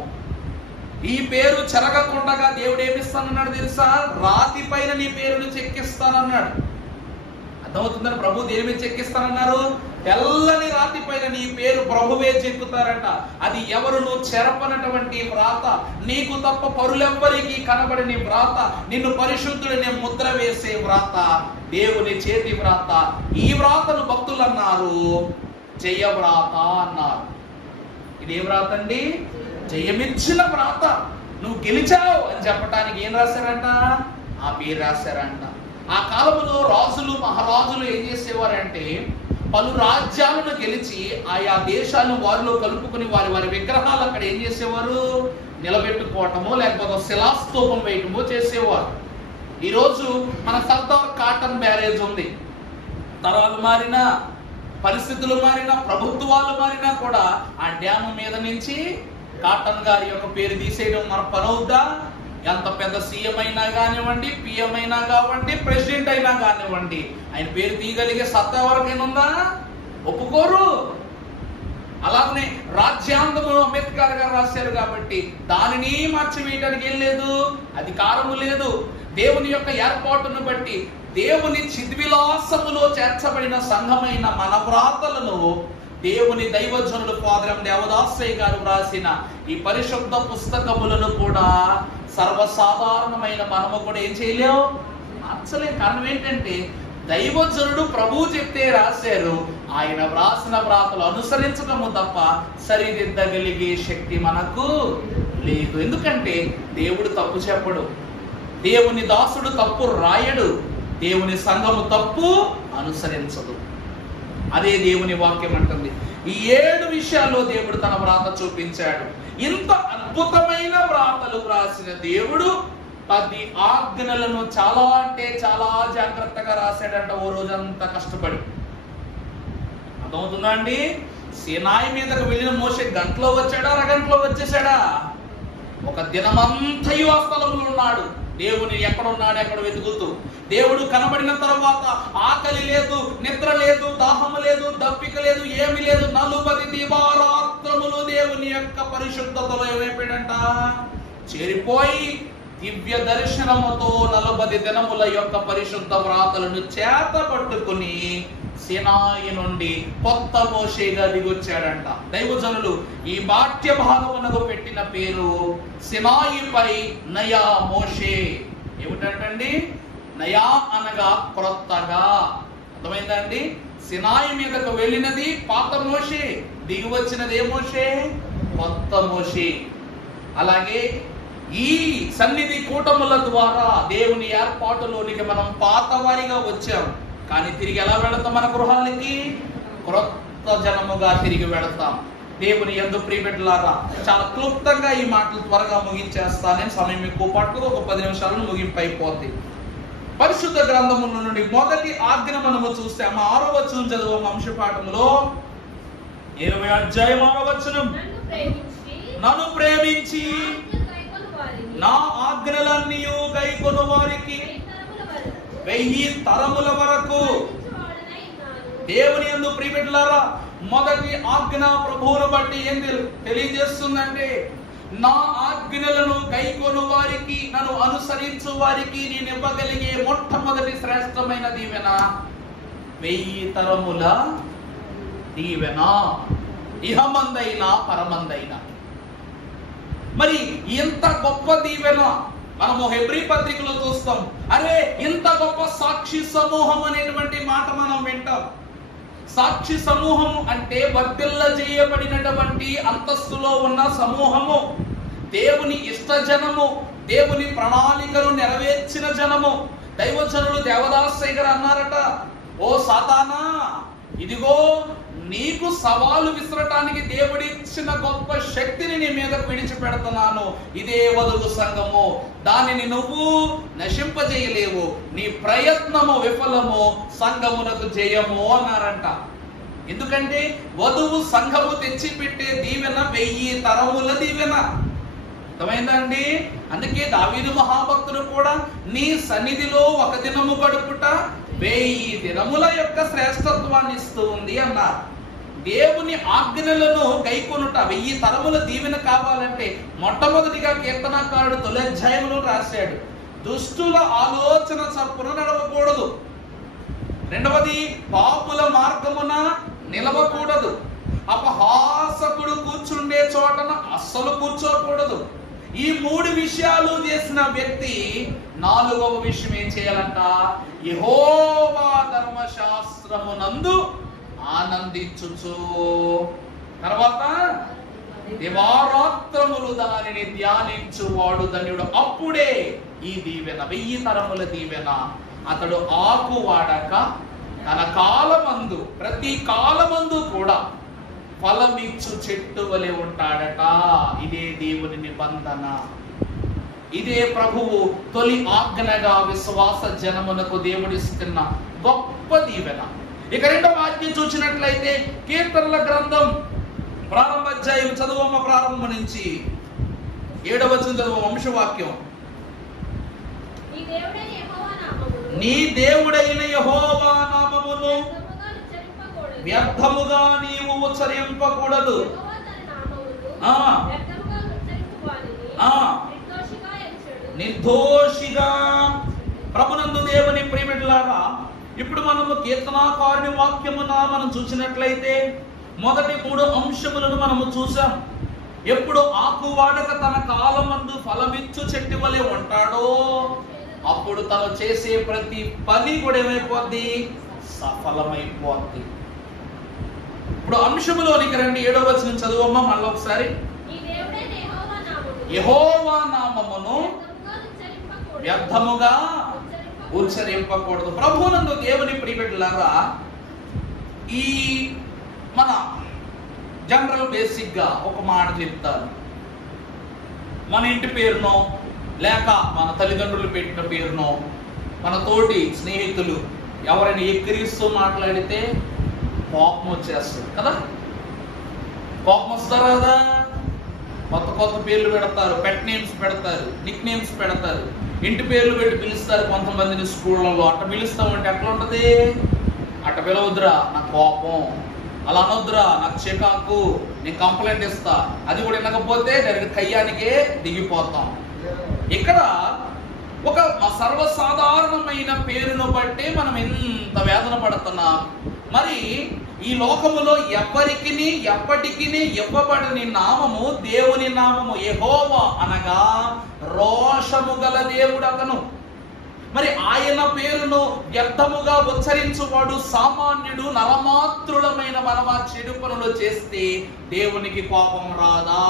ఈ పేరు చెరగకుండా దేవుడు ఏమిస్తానన్నాడు తెలుసా? రాతి పైన నీ పేరును చెక్కిస్తానన్నాడు. అర్థమవుతుందని? ప్రభు దేని మీద చెక్కిస్తానన్నారు? తెల్లని రాతి పైన నీ పేరు ప్రభువే చెక్కుతారట. అది ఎవరును చెరపనటువంటి వ్రాత, నీకు తప్ప పరులెవ్వరికి కనబడని వ్రాత, నిన్ను పరిశుద్ధుడిని ముద్ర వేసే వ్రాత, దేవుని చేతి వ్రాత. ఈ వ్రాతను భక్తులు అన్నారు జయ వ్రాత అన్నారు. ఇదే వ్రాత అండి, జయమిచ్చిన వ్రాత. నువ్వు గెలిచావు అని చెప్పడానికి ఏం రాశారంట? ఆ పేరు రాశారంట. ఆ కాలంలో రాజులు, మహారాజులు ఏం చేసేవారంటే పలు రాజ్యాలను గెలిచి ఆయా దేశాలను వారిలో కలుపుకుని వారి వారి విగ్రహాలు అక్కడ ఏం చేసేవారు? నిలబెట్టుకోవటమో లేకపోతే శిలాస్తూపం వేయటమో చేసేవారు. ఈరోజు మన సర్దార్ కాటన్ బ్యారేజ్ ఉంది. తరాలు మారినా, పరిస్థితులు మారినా, ప్రభుత్వాలు మారినా కూడా ఆ డ్యామ్ మీద నుంచి కాటన్ గారి యొక్క పేరు తీసేయడం మన పనవుద్దా? ఎంత పెద్ద సీఎం అయినా కానివ్వండి, పిఎం అయినా కానివ్వండి, ప్రెసిడెంట్ అయినా కానివ్వండి, ఆయన పేరు తీయగలిగే సత్తా ఎవరికైనా ఉందా? ఒప్పుకోరు. అలాగనే రాజ్యాంగము అంబేద్కర్ గారు రాశారు కాబట్టి దానిని మార్చివేయడానికి ఏం లేదు, అధికారము లేదు. దేవుని యొక్క ఏర్పాటును బట్టి దేవుని చిద్విలాసములో చేర్చబడిన సంఘమైన మన వ్రాతలను దేవుని దైవజనుడు ఫాదర్ దేవదాసయ్య గారు రాసిన ఈ పరిశుద్ధ పుస్తకములను కూడా సర్వసాధారణమైన మనము కూడా ఏం చేయలేము, మార్చలేం. కారణం ఏంటంటే దైవజనుడు ప్రభువు చెప్తే రాశారు. ఆయన వ్రాసిన వ్రాతలు అనుసరించడము తప్ప సరిదిద్దగలిగే శక్తి మనకు లేదు. ఎందుకంటే దేవుడు తప్పు చెప్పడు, దేవుని దాసుడు తప్పు రాయడు, దేవుని సంఘము తప్పు అనుసరించదు. అదే దేవుని వాక్యం అంటుంది. ఈ 7 విషయాల్లో దేవుడు తన వ్రాత చూపించాడు. ఇంత అద్భుతమైన వ్రాతలు వ్రాసిన దేవుడు 10 ఆజ్ఞలను చాలా అంటే చాలా జాగ్రత్తగా రాశాడంట. ఓ రోజంతా కష్టపడి. అర్థమవుతుందా అండి? సీనాయి మీదకు వెళ్ళిన మోషే గంటలో వచ్చాడా, అరగంటలో వచ్చేసాడా? ఒక దినమంతయు ఆ స్థలంలో ఉన్నాడు. దేవుని ఎక్కడున్నాడు ఎక్కడ వెతుకుతూ. దేవుడు కనబడిన తర్వాత ఆకలి లేదు, నిద్ర లేదు, దాహము లేదు, దప్పిక లేదు, ఏమి లేదు. 40 దివారాత్రములు దేవుని యొక్క పరిశుద్ధతలో ఏమైపోయాడంట, చేరిపోయి దివ్య దర్శనముతో 40 దినముల యొక్క పరిశుద్ధ వ్రాతలను చేత పట్టుకుని సినాయి నుండి కొత్త మోషేగా దిగొచ్చాడంట. దైవజనులు ఈ పాఠ్య భాగమునకు పెట్టిన పేరు సినాయిపై నయా మోషే. ఏమిటండి? నయా అనగా క్రొత్తగా. అర్థమైందండి? సినాయి మీదకు వెళ్ళినది పాత మోషే, దిగి వచ్చినది ఏ మోషే? కొత్త మోషే. అలాగే ఈ సన్నిధి కూటముల ద్వారా దేవుని ఏర్పాటులోనికి మనం పాతవారిగా వచ్చాం, కానీ తిరిగి ఎలా వెళతాం? మన గృహాలకి క్రొత్త జనముగా తిరిగి వెళతాం. దేవుని యందు ప్రియబిడ్డలారా, చాలా క్లుప్తంగా ఈ మాటలు త్వరగా ముగించేస్తానని, సమయం ఎక్కువ పట్టుకు ఒక 10 నిమిషాలను ముగింపు అయిపోద్ది. పరిశుద్ధ గ్రంథముల నుండి మొదటి ఆజ్ఞ మనము చూస్తాము. 6వ వచనం చదువు వంశపాఠములో 20వ అధ్యాయం 6వ వచనం. నన్ను ప్రేమించి నా ఆజ్ఞలన్నీ గైకొను వారికి 1000 తరముల వరకు. దేవుని యందు ప్రియబిడ్డలారా, మొదటి ఆజ్ఞ ప్రభువును బట్టి ఏం తెలియజేస్తుందంటే, నా ఆజ్ఞలను గైకొను వారికి, నన్ను అనుసరించు వారికి నేను ఇవ్వగలిగే మొట్టమొదటి శ్రేష్టమైన దీవెన 1000 తరముల దీవెన, ఇహమందైనా పరమందైనా. మరి ఇంత గొప్ప దీవెన మనము హెబ్రీ పత్రికలో చూస్తాం. అరే, ఇంత గొప్ప సాక్షి సమూహం అనేటువంటి మాట మనం వింటాం. సాక్షి సమూహము అంటే వర్ధిల్ల చేయబడినటువంటి అంతస్తులో ఉన్న సమూహము, దేవుని ఇష్టజనము, దేవుని ప్రణాళికను నెరవేర్చిన జనము. దైవజనులు దేవదాసయ్య గారు అన్నారట, ఓ సాతానా, ఇదిగో నీకు సవాలు విసరటానికి దేవుడిచ్చిన గొప్ప శక్తిని నీ మీద విడిచిపెడుతున్నాను. ఇదే వధువు సంఘము, దానిని నువ్వు నశింపజేయలేవు, నీ ప్రయత్నము విఫలము, సంఘమునకు జయము అన్నారంట. ఎందుకంటే వధువు సంఘము తెచ్చిపెట్టే దీవెన 1000 తరముల దీవెన. అర్థమైందండి? అందుకే దావీదు మహాభక్తుడు కూడా నీ సన్నిధిలో ఒక దినము గడుపుట 1000 దినముల యొక్క శ్రేష్టత్వాన్ని ఇస్తూ ఉంది అన్నారు. దేవుని ఆజ్ఞలను గైకొనుట 1000 తరముల దీవెన కావాలంటే మొట్టమొదటిగా కీర్తనకారుడు 9వ అధ్యాయంలో రాశాడు, దుష్టుల ఆలోచన చప్పున నడవకూడదు. రెండవది, పాపుల మార్గమున నిలవకూడదు. అపహాసకుడు కూర్చుండే చోటన అస్సలు కూర్చోకూడదు. ఈ 3 విషయాలు చేసిన వ్యక్తి 4వ విషయం ఏం చేయాలంట? యెహోవా ధర్మశాస్త్రమునందు ఆనందించుచు, తర్వాత దివారాత్రములు దానిని ధ్యానించువాడు ధన్యుడు. అప్పుడే ఈ దీవెన 1000 తరముల దీవెన. అతడు ఆకు వాడక తన కాలమందు, ప్రతి కాలమందు కూడా ఫలమిచ్చు చెట్టు వలె ఉంటాడట. ఇదే దేవుని నిబంధన. ఇదే ప్రభువు తొలి ఆజ్ఞగా విశ్వాస జనమునకు దేవుడిస్తున్న గొప్ప దీవెన. ఇక 2వ ఆజ్ఞ చూసినట్లయితే కీర్తనల గ్రంథం ప్రారంభ అధ్యాయం చదువమ్మ, ప్రారంభం నుంచి 7వ వచనం చదువు. వంశవాక్యం, నీ దేవుడైన యెహోవా నామమును వ్యర్థముగా నీవు ఉచ్చరింపకూడదు. నిర్దోషిగా. ప్రభునందు దేవుని ప్రియమిట్లారా, ఇప్పుడు మనము కీర్తనాకారుని వాక్యమున మనం చూసినట్లయితే మొదటి 3 అంశములను మనము చూసాం. ఎప్పుడు ఆకు వాడక తన కాలమందు ఫలమిచ్చు చెట్టు వలె ఉంటాడో అప్పుడు తను చేసే ప్రతి పని కూడా ఏమైపోద్ది? సఫలమైపోద్ది. ఇప్పుడు అంశములోనికి రండి. 7వ వచనం చదువమ్మ మళ్ళీ ఒకసారి. యెహోవా నామమును వ్యర్థముగా ఉచ్చరింపకూడదు. ప్రభువునందు దేవుని ప్రియబిడ్డలారా, ఈ మన జనరల్ బేసిక్ గా ఒక మాట చెప్తాను. మన ఇంటి పేరునో లేక మన తల్లిదండ్రులు పెట్టిన పేరునో మన తోటి స్నేహితులు ఎవరైనా ఎక్కిరిస్తూ మాట్లాడితే కోపం వచ్చేస్తుంది కదా. కోపం వస్తారా కదా? కొత్త కొత్త పేర్లు పెడతారు, పెట్ నేమ్స్ పెడతారు, నిక్ నేమ్స్ పెడతారు, ఇంటి పేర్లు పెట్టి పిలుస్తారు కొంతమందిని స్కూళ్ళలో. అట్ట పిలుస్తామంటే ఎట్లా ఉంటది? అట్ట పిలవద్దురా, నాకు కోపం, అలా అనొద్దురా, నాకు చికాకు, నేను కంప్లైంట్ ఇస్తా. అది కూడా వినకపోతే డైరెక్ట్ కయ్యానికే దిగిపోతాం. ఇక్కడ ఒక సర్వసాధారణమైన పేరును బట్టి మనం ఎంత వేదన పడుతున్నాం. మరి ఈ లోకములో ఎవరికిని ఎప్పటికీ ఇవ్వబడని నామము దేవుని నామము యెహోవా, అనగా రోషము గల దేవుడు అతను. మరి ఆయన పేరును వ్యర్థముగా ఉచ్చరించువాడు సామాన్యుడు. నరమాత్రులమైన మనమా చెడు పనులు చేస్తే దేవునికి కోపం రాదా?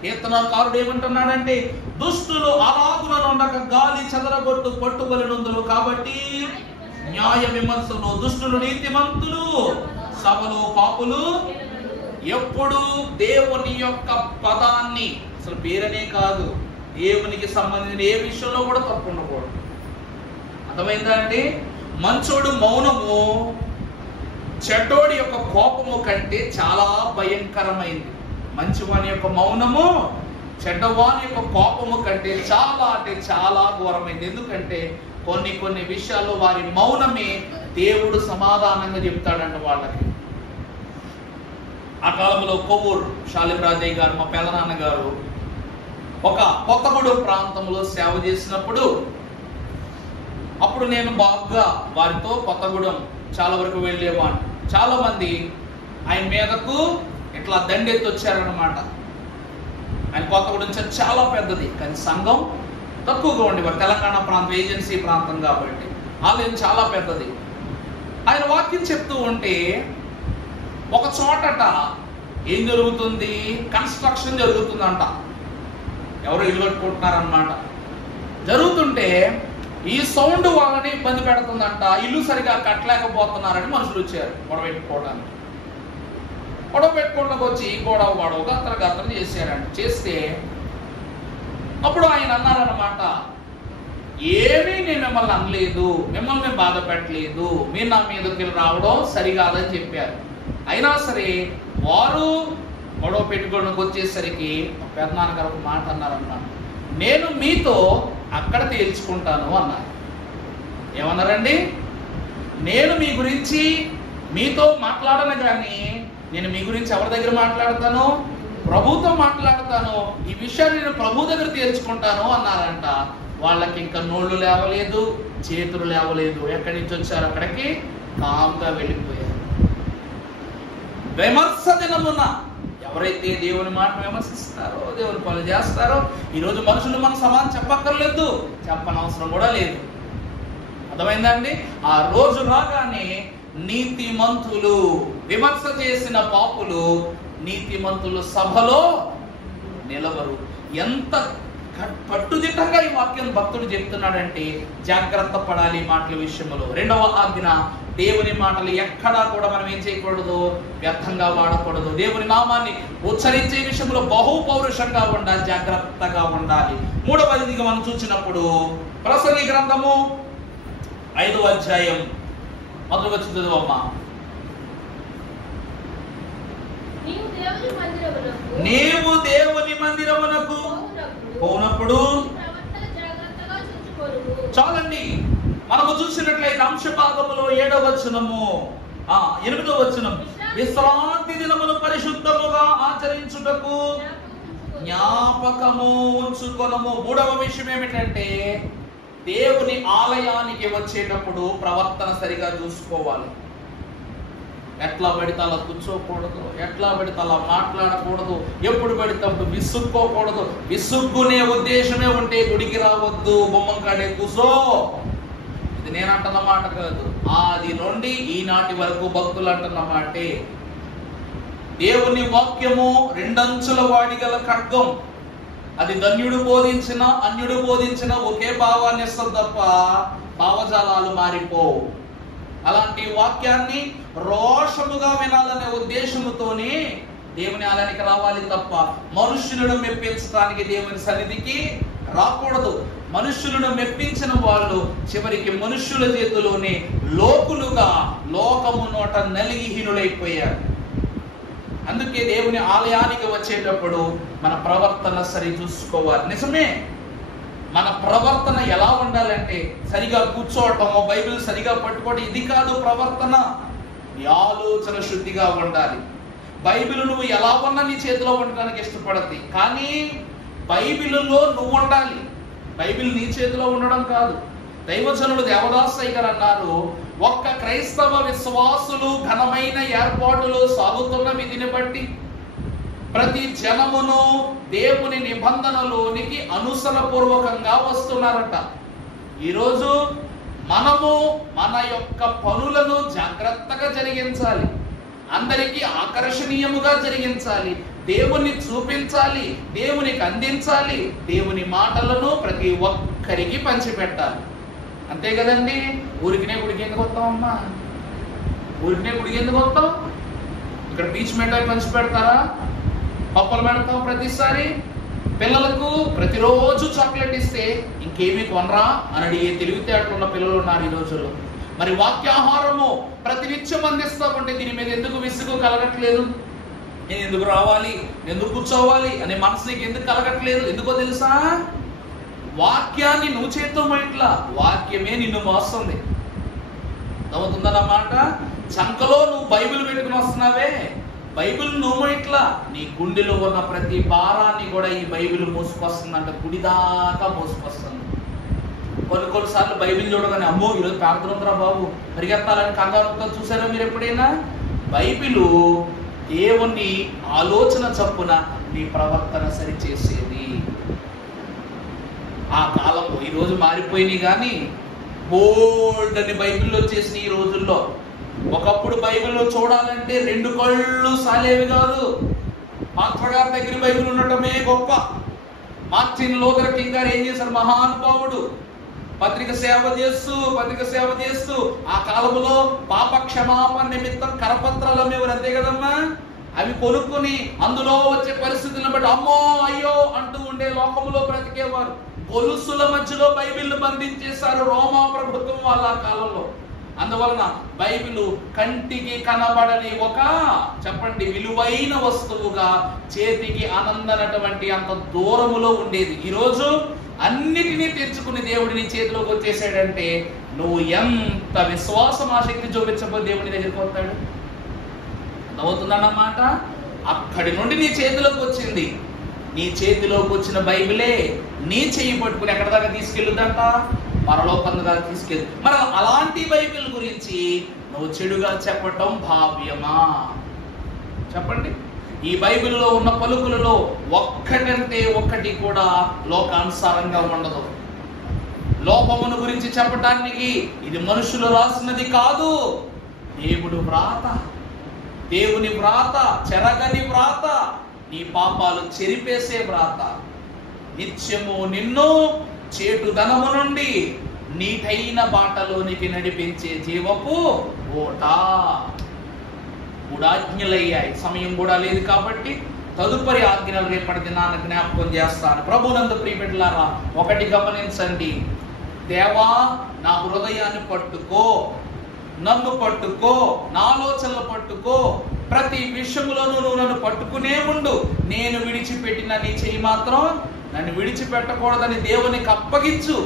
కీర్తనకారుడు ఏమంటున్నాడంటే, దుష్టులు అలాగులను ఉండక గాలి చెదరగొట్టు పట్టువలనుందురు కాబట్టి న్యాయ విమర్శలు. దుష్టులు నీతిమంతులు, సభలు పాపులు. ఎప్పుడు దేవుని యొక్క పదాన్ని, అసలు పేరనే కాదు, దేవునికి సంబంధించిన ఏ విషయంలో కూడా తప్పు ఉండకూడదు. అర్థమైందా అండి? మంచోడు మౌనము చెడ్డోడి యొక్క కోపము కంటే చాలా భయంకరమైంది. మంచివాని యొక్క మౌనము చెడ్డవాని యొక్క కోపము కంటే చాలా అంటే చాలా ఘోరమైంది. ఎందుకంటే కొన్ని విషయాల్లో వారి మౌనమే దేవుడు సమాధానంగా చెప్తాడంట వాళ్ళకి. ఆ కాలంలో కొవ్వూరు షాలిం రాజయ్య గారు, మా పెదనాన్న గారు, ఒక కొత్తగూడెం ప్రాంతంలో సేవ చేసినప్పుడు, అప్పుడు నేను బాగా వారితో కొత్తగూడెం చాలా వరకు వెళ్ళేవాడిని. చాలా మంది ఆయన మీదకు ఇట్లా దండెత్తి వచ్చారనమాట. ఆయన కొత్తగూడెం చాలా పెద్దది, కానీ సంఘం తక్కువగా ఉండేవారు. తెలంగాణ ప్రాంతం, ఏజెన్సీ ప్రాంతం కాబట్టి ఆలయం చాలా పెద్దది. ఆయన వాక్యం చెప్తూ ఉంటే ఒక చోటట ఏం జరుగుతుంది, కన్స్ట్రక్షన్ జరుగుతుందంట. ఎవరు ఇల్లు కట్టుకుంటున్నారనమాట. జరుగుతుంటే ఈ సౌండ్ వాళ్ళని ఇబ్బంది పెడుతుందంట. ఇల్లు సరిగా కట్టలేకపోతున్నారని మనుషులు వచ్చారు గొడవ పెట్టుకోవడానికి. గొడవ పెట్టుకోవడానికి వచ్చి గొడవ గత్తర చేశారంట. చేస్తే అప్పుడు ఆయన అన్నారనమాట, ఏమీ నేను మిమ్మల్ని అనలేదు, మిమ్మల్ని బాధ పెట్టలేదు, మీరు నా మీదకి రావడం సరికాదని చెప్పారు. అయినా సరే వారు గొడవ పెట్టుకోవడానికి వచ్చేసరికి పెద్దనాన్నగారు ఒక మాట అన్నారన్నమాట, నేను మీతో అక్కడ తేల్చుకుంటాను అన్నారు. ఏమన్నారండి? నేను మీ గురించి మీతో మాట్లాడను, కానీ నేను మీ గురించి ఎవరి దగ్గర మాట్లాడతాను? ప్రభుతో మాట్లాడతాను. ఈ విషయాన్ని నేను ప్రభు దగ్గర తేల్చుకుంటాను అన్నారంట. వాళ్ళకి ఇంకా నోళ్ళు లేవలేదు, చేతులు లేవలేదు. ఎక్కడి నుంచి వచ్చారు అక్కడికి? కామ్గా వెళ్ళిపోయారు. విమర్శ దినమున ఎవరైతే దేవుని మాట విమర్శిస్తారో, దేవుని పనులు చేస్తారో, ఈరోజు మనుషులు మన సమానం చెప్పక్కర్లేదు, చెప్పనవసరం కూడా లేదు. అర్థమైందా అండి? ఆ రోజు రాగానే నీతిమంతులు, విమర్శ చేసిన పాపులు నీతిమంతులు సభలో నిలవరు. ఎంత పట్టుదిట్టంగా ఈ వాక్యం భక్తుడు చెప్తున్నాడంటే జాగ్రత్త పడాలి ఈ మాటల విషయంలో. రెండవ ఆజ్ఞ, దేవుని మాటలు ఎక్కడా కూడా మనం ఏం చేయకూడదు, వ్యర్థంగా వాడకూడదు. దేవుని నామాన్ని ఉచ్చరించే విషయంలో బహు పౌరుషంగా ఉండాలి, జాగ్రత్తగా ఉండాలి. మూడవదిగా మనం చూసినప్పుడు ప్రసంగి గ్రంథము 5వ అధ్యాయం మొదలు వచ్చి చదువమ్మా. నీవు దేవుని మందిరమునకు పోనప్పుడు చాలండి. మనము చూసినట్లయితే అంశ భాగములో 7వ వచనము 8వ వచనం, విశ్రాంతి దినమును పరిశుద్ధముగా ఆచరించుటకు జ్ఞాపకము ఉంచుకొనము. మూడవ విషయం ఏమిటంటే దేవుని ఆలయానికి వచ్చేటప్పుడు ప్రవర్తన సరిగా చూసుకోవాలి. ఎట్లా పడితే అలా కూర్చోకూడదు, ఎట్లా పడితే అలా మాట్లాడకూడదు, ఎప్పుడు పడితే అప్పుడు విసుక్కోకూడదు. విసుక్కునే ఉద్దేశమే ఉంటే గుడికి రావద్దు, బొమ్మం కాడే కూసో. ఇది నేను అంటున్న మాట కాదు, ఆది నుండి ఈనాటి వరకు భక్తులు అంటున్న మాటే. దేవుని వాక్యము రెండంచుల వాడిగల ఖడ్గం. అది ధన్యుడు బోధించిన అన్యుడు బోధించిన ఒకే భావాన్ని ఇస్తుంది తప్ప భావజాలాలు మారిపోవు. అలాంటి వాక్యాన్ని రోషముగా వినాలనే ఉద్దేశముతోనే దేవుని ఆలయానికి రావాలి తప్ప మనుష్యులను మెప్పించడానికి దేవుని సన్నిధికి రాకూడదు. మనుష్యులను మెప్పించిన వాళ్ళు చివరికి మనుష్యుల చేతిలోనే లోకులుగా లోకము నోట నలిగిహీనులైపోయారు. అందుకే దేవుని ఆలయానికి వచ్చేటప్పుడు మన ప్రవర్తన సరి చూసుకోవాలి. నిజమే, మన ప్రవర్తన ఎలా ఉండాలంటే సరిగా కూర్చోవటము, బైబిల్ సరిగా పట్టుకోవడం ఇది కాదు ప్రవర్తన. నీ ఆలోచన శుద్ధిగా ఉండాలి. బైబిల్ నువ్వు ఎలా ఉన్నా నీ చేతిలో ఉండడానికి ఇష్టపడద్ది, కానీ బైబిల్లో నువ్వు ఉండాలి, బైబిల్ నీ చేతిలో ఉండడం కాదు. దైవజనుడు దేవదాసయ్య గారు అన్నారు, ఒక్క క్రైస్తవ విశ్వాసులు ఘనమైన ఏర్పాటులో సాగుతున్న విధిని బట్టి ప్రతి జనమును దేవుని నిబంధనలోనికి అనుసరపూర్వకంగా వస్తున్నారట. ఈరోజు మనము మన యొక్క పనులను జాగ్రత్తగా జరిగించాలి, అందరికీ ఆకర్షణీయముగా జరిగించాలి, దేవుని చూపించాలి, దేవునికి అందించాలి, దేవుని మాటలను ప్రతి ఒక్కరికి పంచిపెట్టాలి. అంతే కదండి. ఊరికినే గుడికి ఎందుకు వస్తామమ్మా? ఊరికినే గుడికి ఎందుకు వస్తాం? ఇక్కడ బీచ్ మిఠాయి పంచి పెడతారా? పప్పలు పెడతాం ప్రతిసారి. పిల్లలకు ప్రతిరోజు చాక్లెట్ ఇస్తే ఇంకేమీ కొనరా అని అడిగే తెలివితేటలున్న పిల్లలు ఉన్నారు ఈ రోజుల్లో. మరి వాక్యాహారము ప్రతినిత్యం అందిస్తా ఉంటే దీని మీద ఎందుకు విసుగు కలగట్లేదు? నేను ఎందుకు రావాలి, ఎందుకు కూర్చోవాలి అనే మనసు నీకు ఎందుకు కలగట్లేదు? ఎందుకో తెలుసా? వాక్యాన్ని నువ్వు చేత్తో ఇట్లా, వాక్యమే నిన్ను మోస్తుంది. అవుతుందన్నమాట. చంకలో నువ్వు బైబిల్ పెట్టుకుని వస్తున్నావే, బైబిల్ నువ్వు ఇట్లా నీ గుండెలో ఉన్న ప్రతి భారాన్ని కూడా ఈ బైబిల్ మోసుకొస్తుందంట, గుడిదాకా మోసుకొస్తుంది. కొన్నిసార్లు బైబిల్ చూడగానే అమ్మో ఈరోజు ప్రార్థన బాబు పరిగెత్తాలని కంగారుతో చూసారా మీరు ఎప్పుడైనా? బైబిల్ దేవుని ఆలోచన చప్పున నీ ప్రవర్తన సరిచేసేది. ఆ కాలము ఈరోజు మారిపోయినాయి, కానీ బోల్డ్ అని బైబిల్లో వచ్చేసి ఈ రోజుల్లో. ఒకప్పుడు బైబిల్లో చూడాలంటే 2 కళ్ళు సాలేవి కాదు. పాస్టర్ గారి దగ్గర బైబిల్ ఉండటమే గొప్ప. మార్టిన్ లూథర్ కింగ్ గారు ఏం చేశారు? మహానుభావుడు. పత్రిక సేవ చేస్తూ ఆ కాలంలో పాప క్షమాపణ నిమిత్తం కరపత్రాలు అమ్మేవారు, అంతే కదమ్మా. అవి కొనుక్కుని అందులో వచ్చే పరిస్థితులను బట్టి అమ్మో అయ్యో అంటూ ఉండే లోకంలో బ్రతికేవారు. గొలుసుల మధ్యలో బైబిల్ బంధించేశారు రోమా ప్రభుత్వం వాళ్ళ కాలంలో. అందువలన బైబిల్ కంటికి కనబడని ఒక చెప్పండి విలువైన వస్తువుగా చేతికి ఆనందనటువంటి అంత దూరములో ఉండేది. ఈరోజు అన్నిటినీ తెచ్చుకుని దేవుడిని చేతిలోకి వచ్చేసాడంటే నువ్వు ఎంత విశ్వాసం ఆసక్తి చూపించబోతే దేవుని దగ్గరికి వస్తాడు. అవుతుందన్నమాట. అక్కడి నుండి నీ చేతిలోకి వచ్చింది. నీ చేతిలోకి వచ్చిన బైబిలే నీ చెయ్యి పట్టుకుని ఎక్కడ దాకా తీసుకెళ్ళుదంట? పరలోకం దాకా తీసుకెళ్ళి. మరి అలాంటి బైబిల్ గురించి నువ్వు చెడుగా చెప్పటం భావ్యమా? చెప్పండి. ఈ బైబిల్లో ఉన్న పలుకులలో ఒక్కటంటే ఒక్కటి కూడా లోకానుసారంగా ఉండదు. లోపమును గురించి చెప్పటానికి ఇది మనుషులు రాసినది కాదు, దేవుడు వ్రాత, దేవుని వ్రాత, చెరగని వ్రాత, నీ పాపాలు చెరిపేసే వ్రాత. నిత్యము నిన్ను చేటుదనము నుండి నీటైన బాటలోనికి నడిపించే జీవపు ఓట. 3 ఆజ్ఞలయ్యాయి. సమయం కూడా లేదు కాబట్టి తదుపరి ఆజ్ఞలు రేపటి దినాన జ్ఞాపకం చేస్తాను. ప్రభునందు ప్రియబిడ్డలారా, ఒకటి గమనించండి. దేవా, నా హృదయాన్ని పట్టుకో, నన్ను పట్టుకో, నా ఆలోచనలు పట్టుకో, ప్రతి విషయంలోనూ నువ్వు నన్ను పట్టుకునే ఉండు. నేను విడిచిపెట్టిన నీ చెయ్యి మాత్రం నన్ను విడిచిపెట్టకూడదని దేవునికి అప్పగించు.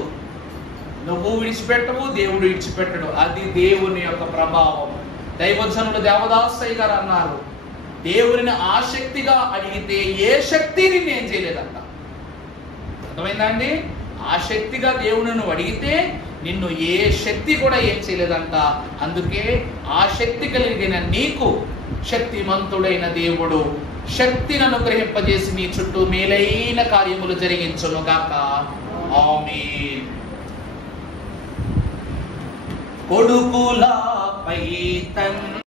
నువ్వు విడిచిపెట్టవు, దేవుడు విడిచిపెట్టడు. అది దేవుని యొక్క ప్రభావం. దైవజనుడు దేవదాసయ్య గారు అన్నారు, దేవుడిని ఆసక్తిగా అడిగితే ఏ శక్తి నిన్ను ఏం చేయలేదంట. అర్థమైందండి? ఆసక్తిగా దేవుడిని నువ్వు అడిగితే నిన్ను ఏ శక్తి కూడా ఏం చేయలేదంట. అందుకే ఆ శక్తి కలిగిన నీకు శక్తిమంతుడైన దేవుడు శక్తిని అనుగ్రహింపజేసి నీ చుట్టూ మేలైన కార్యములు జరిగించును గాక. ఆమేన్. కొడుకులపై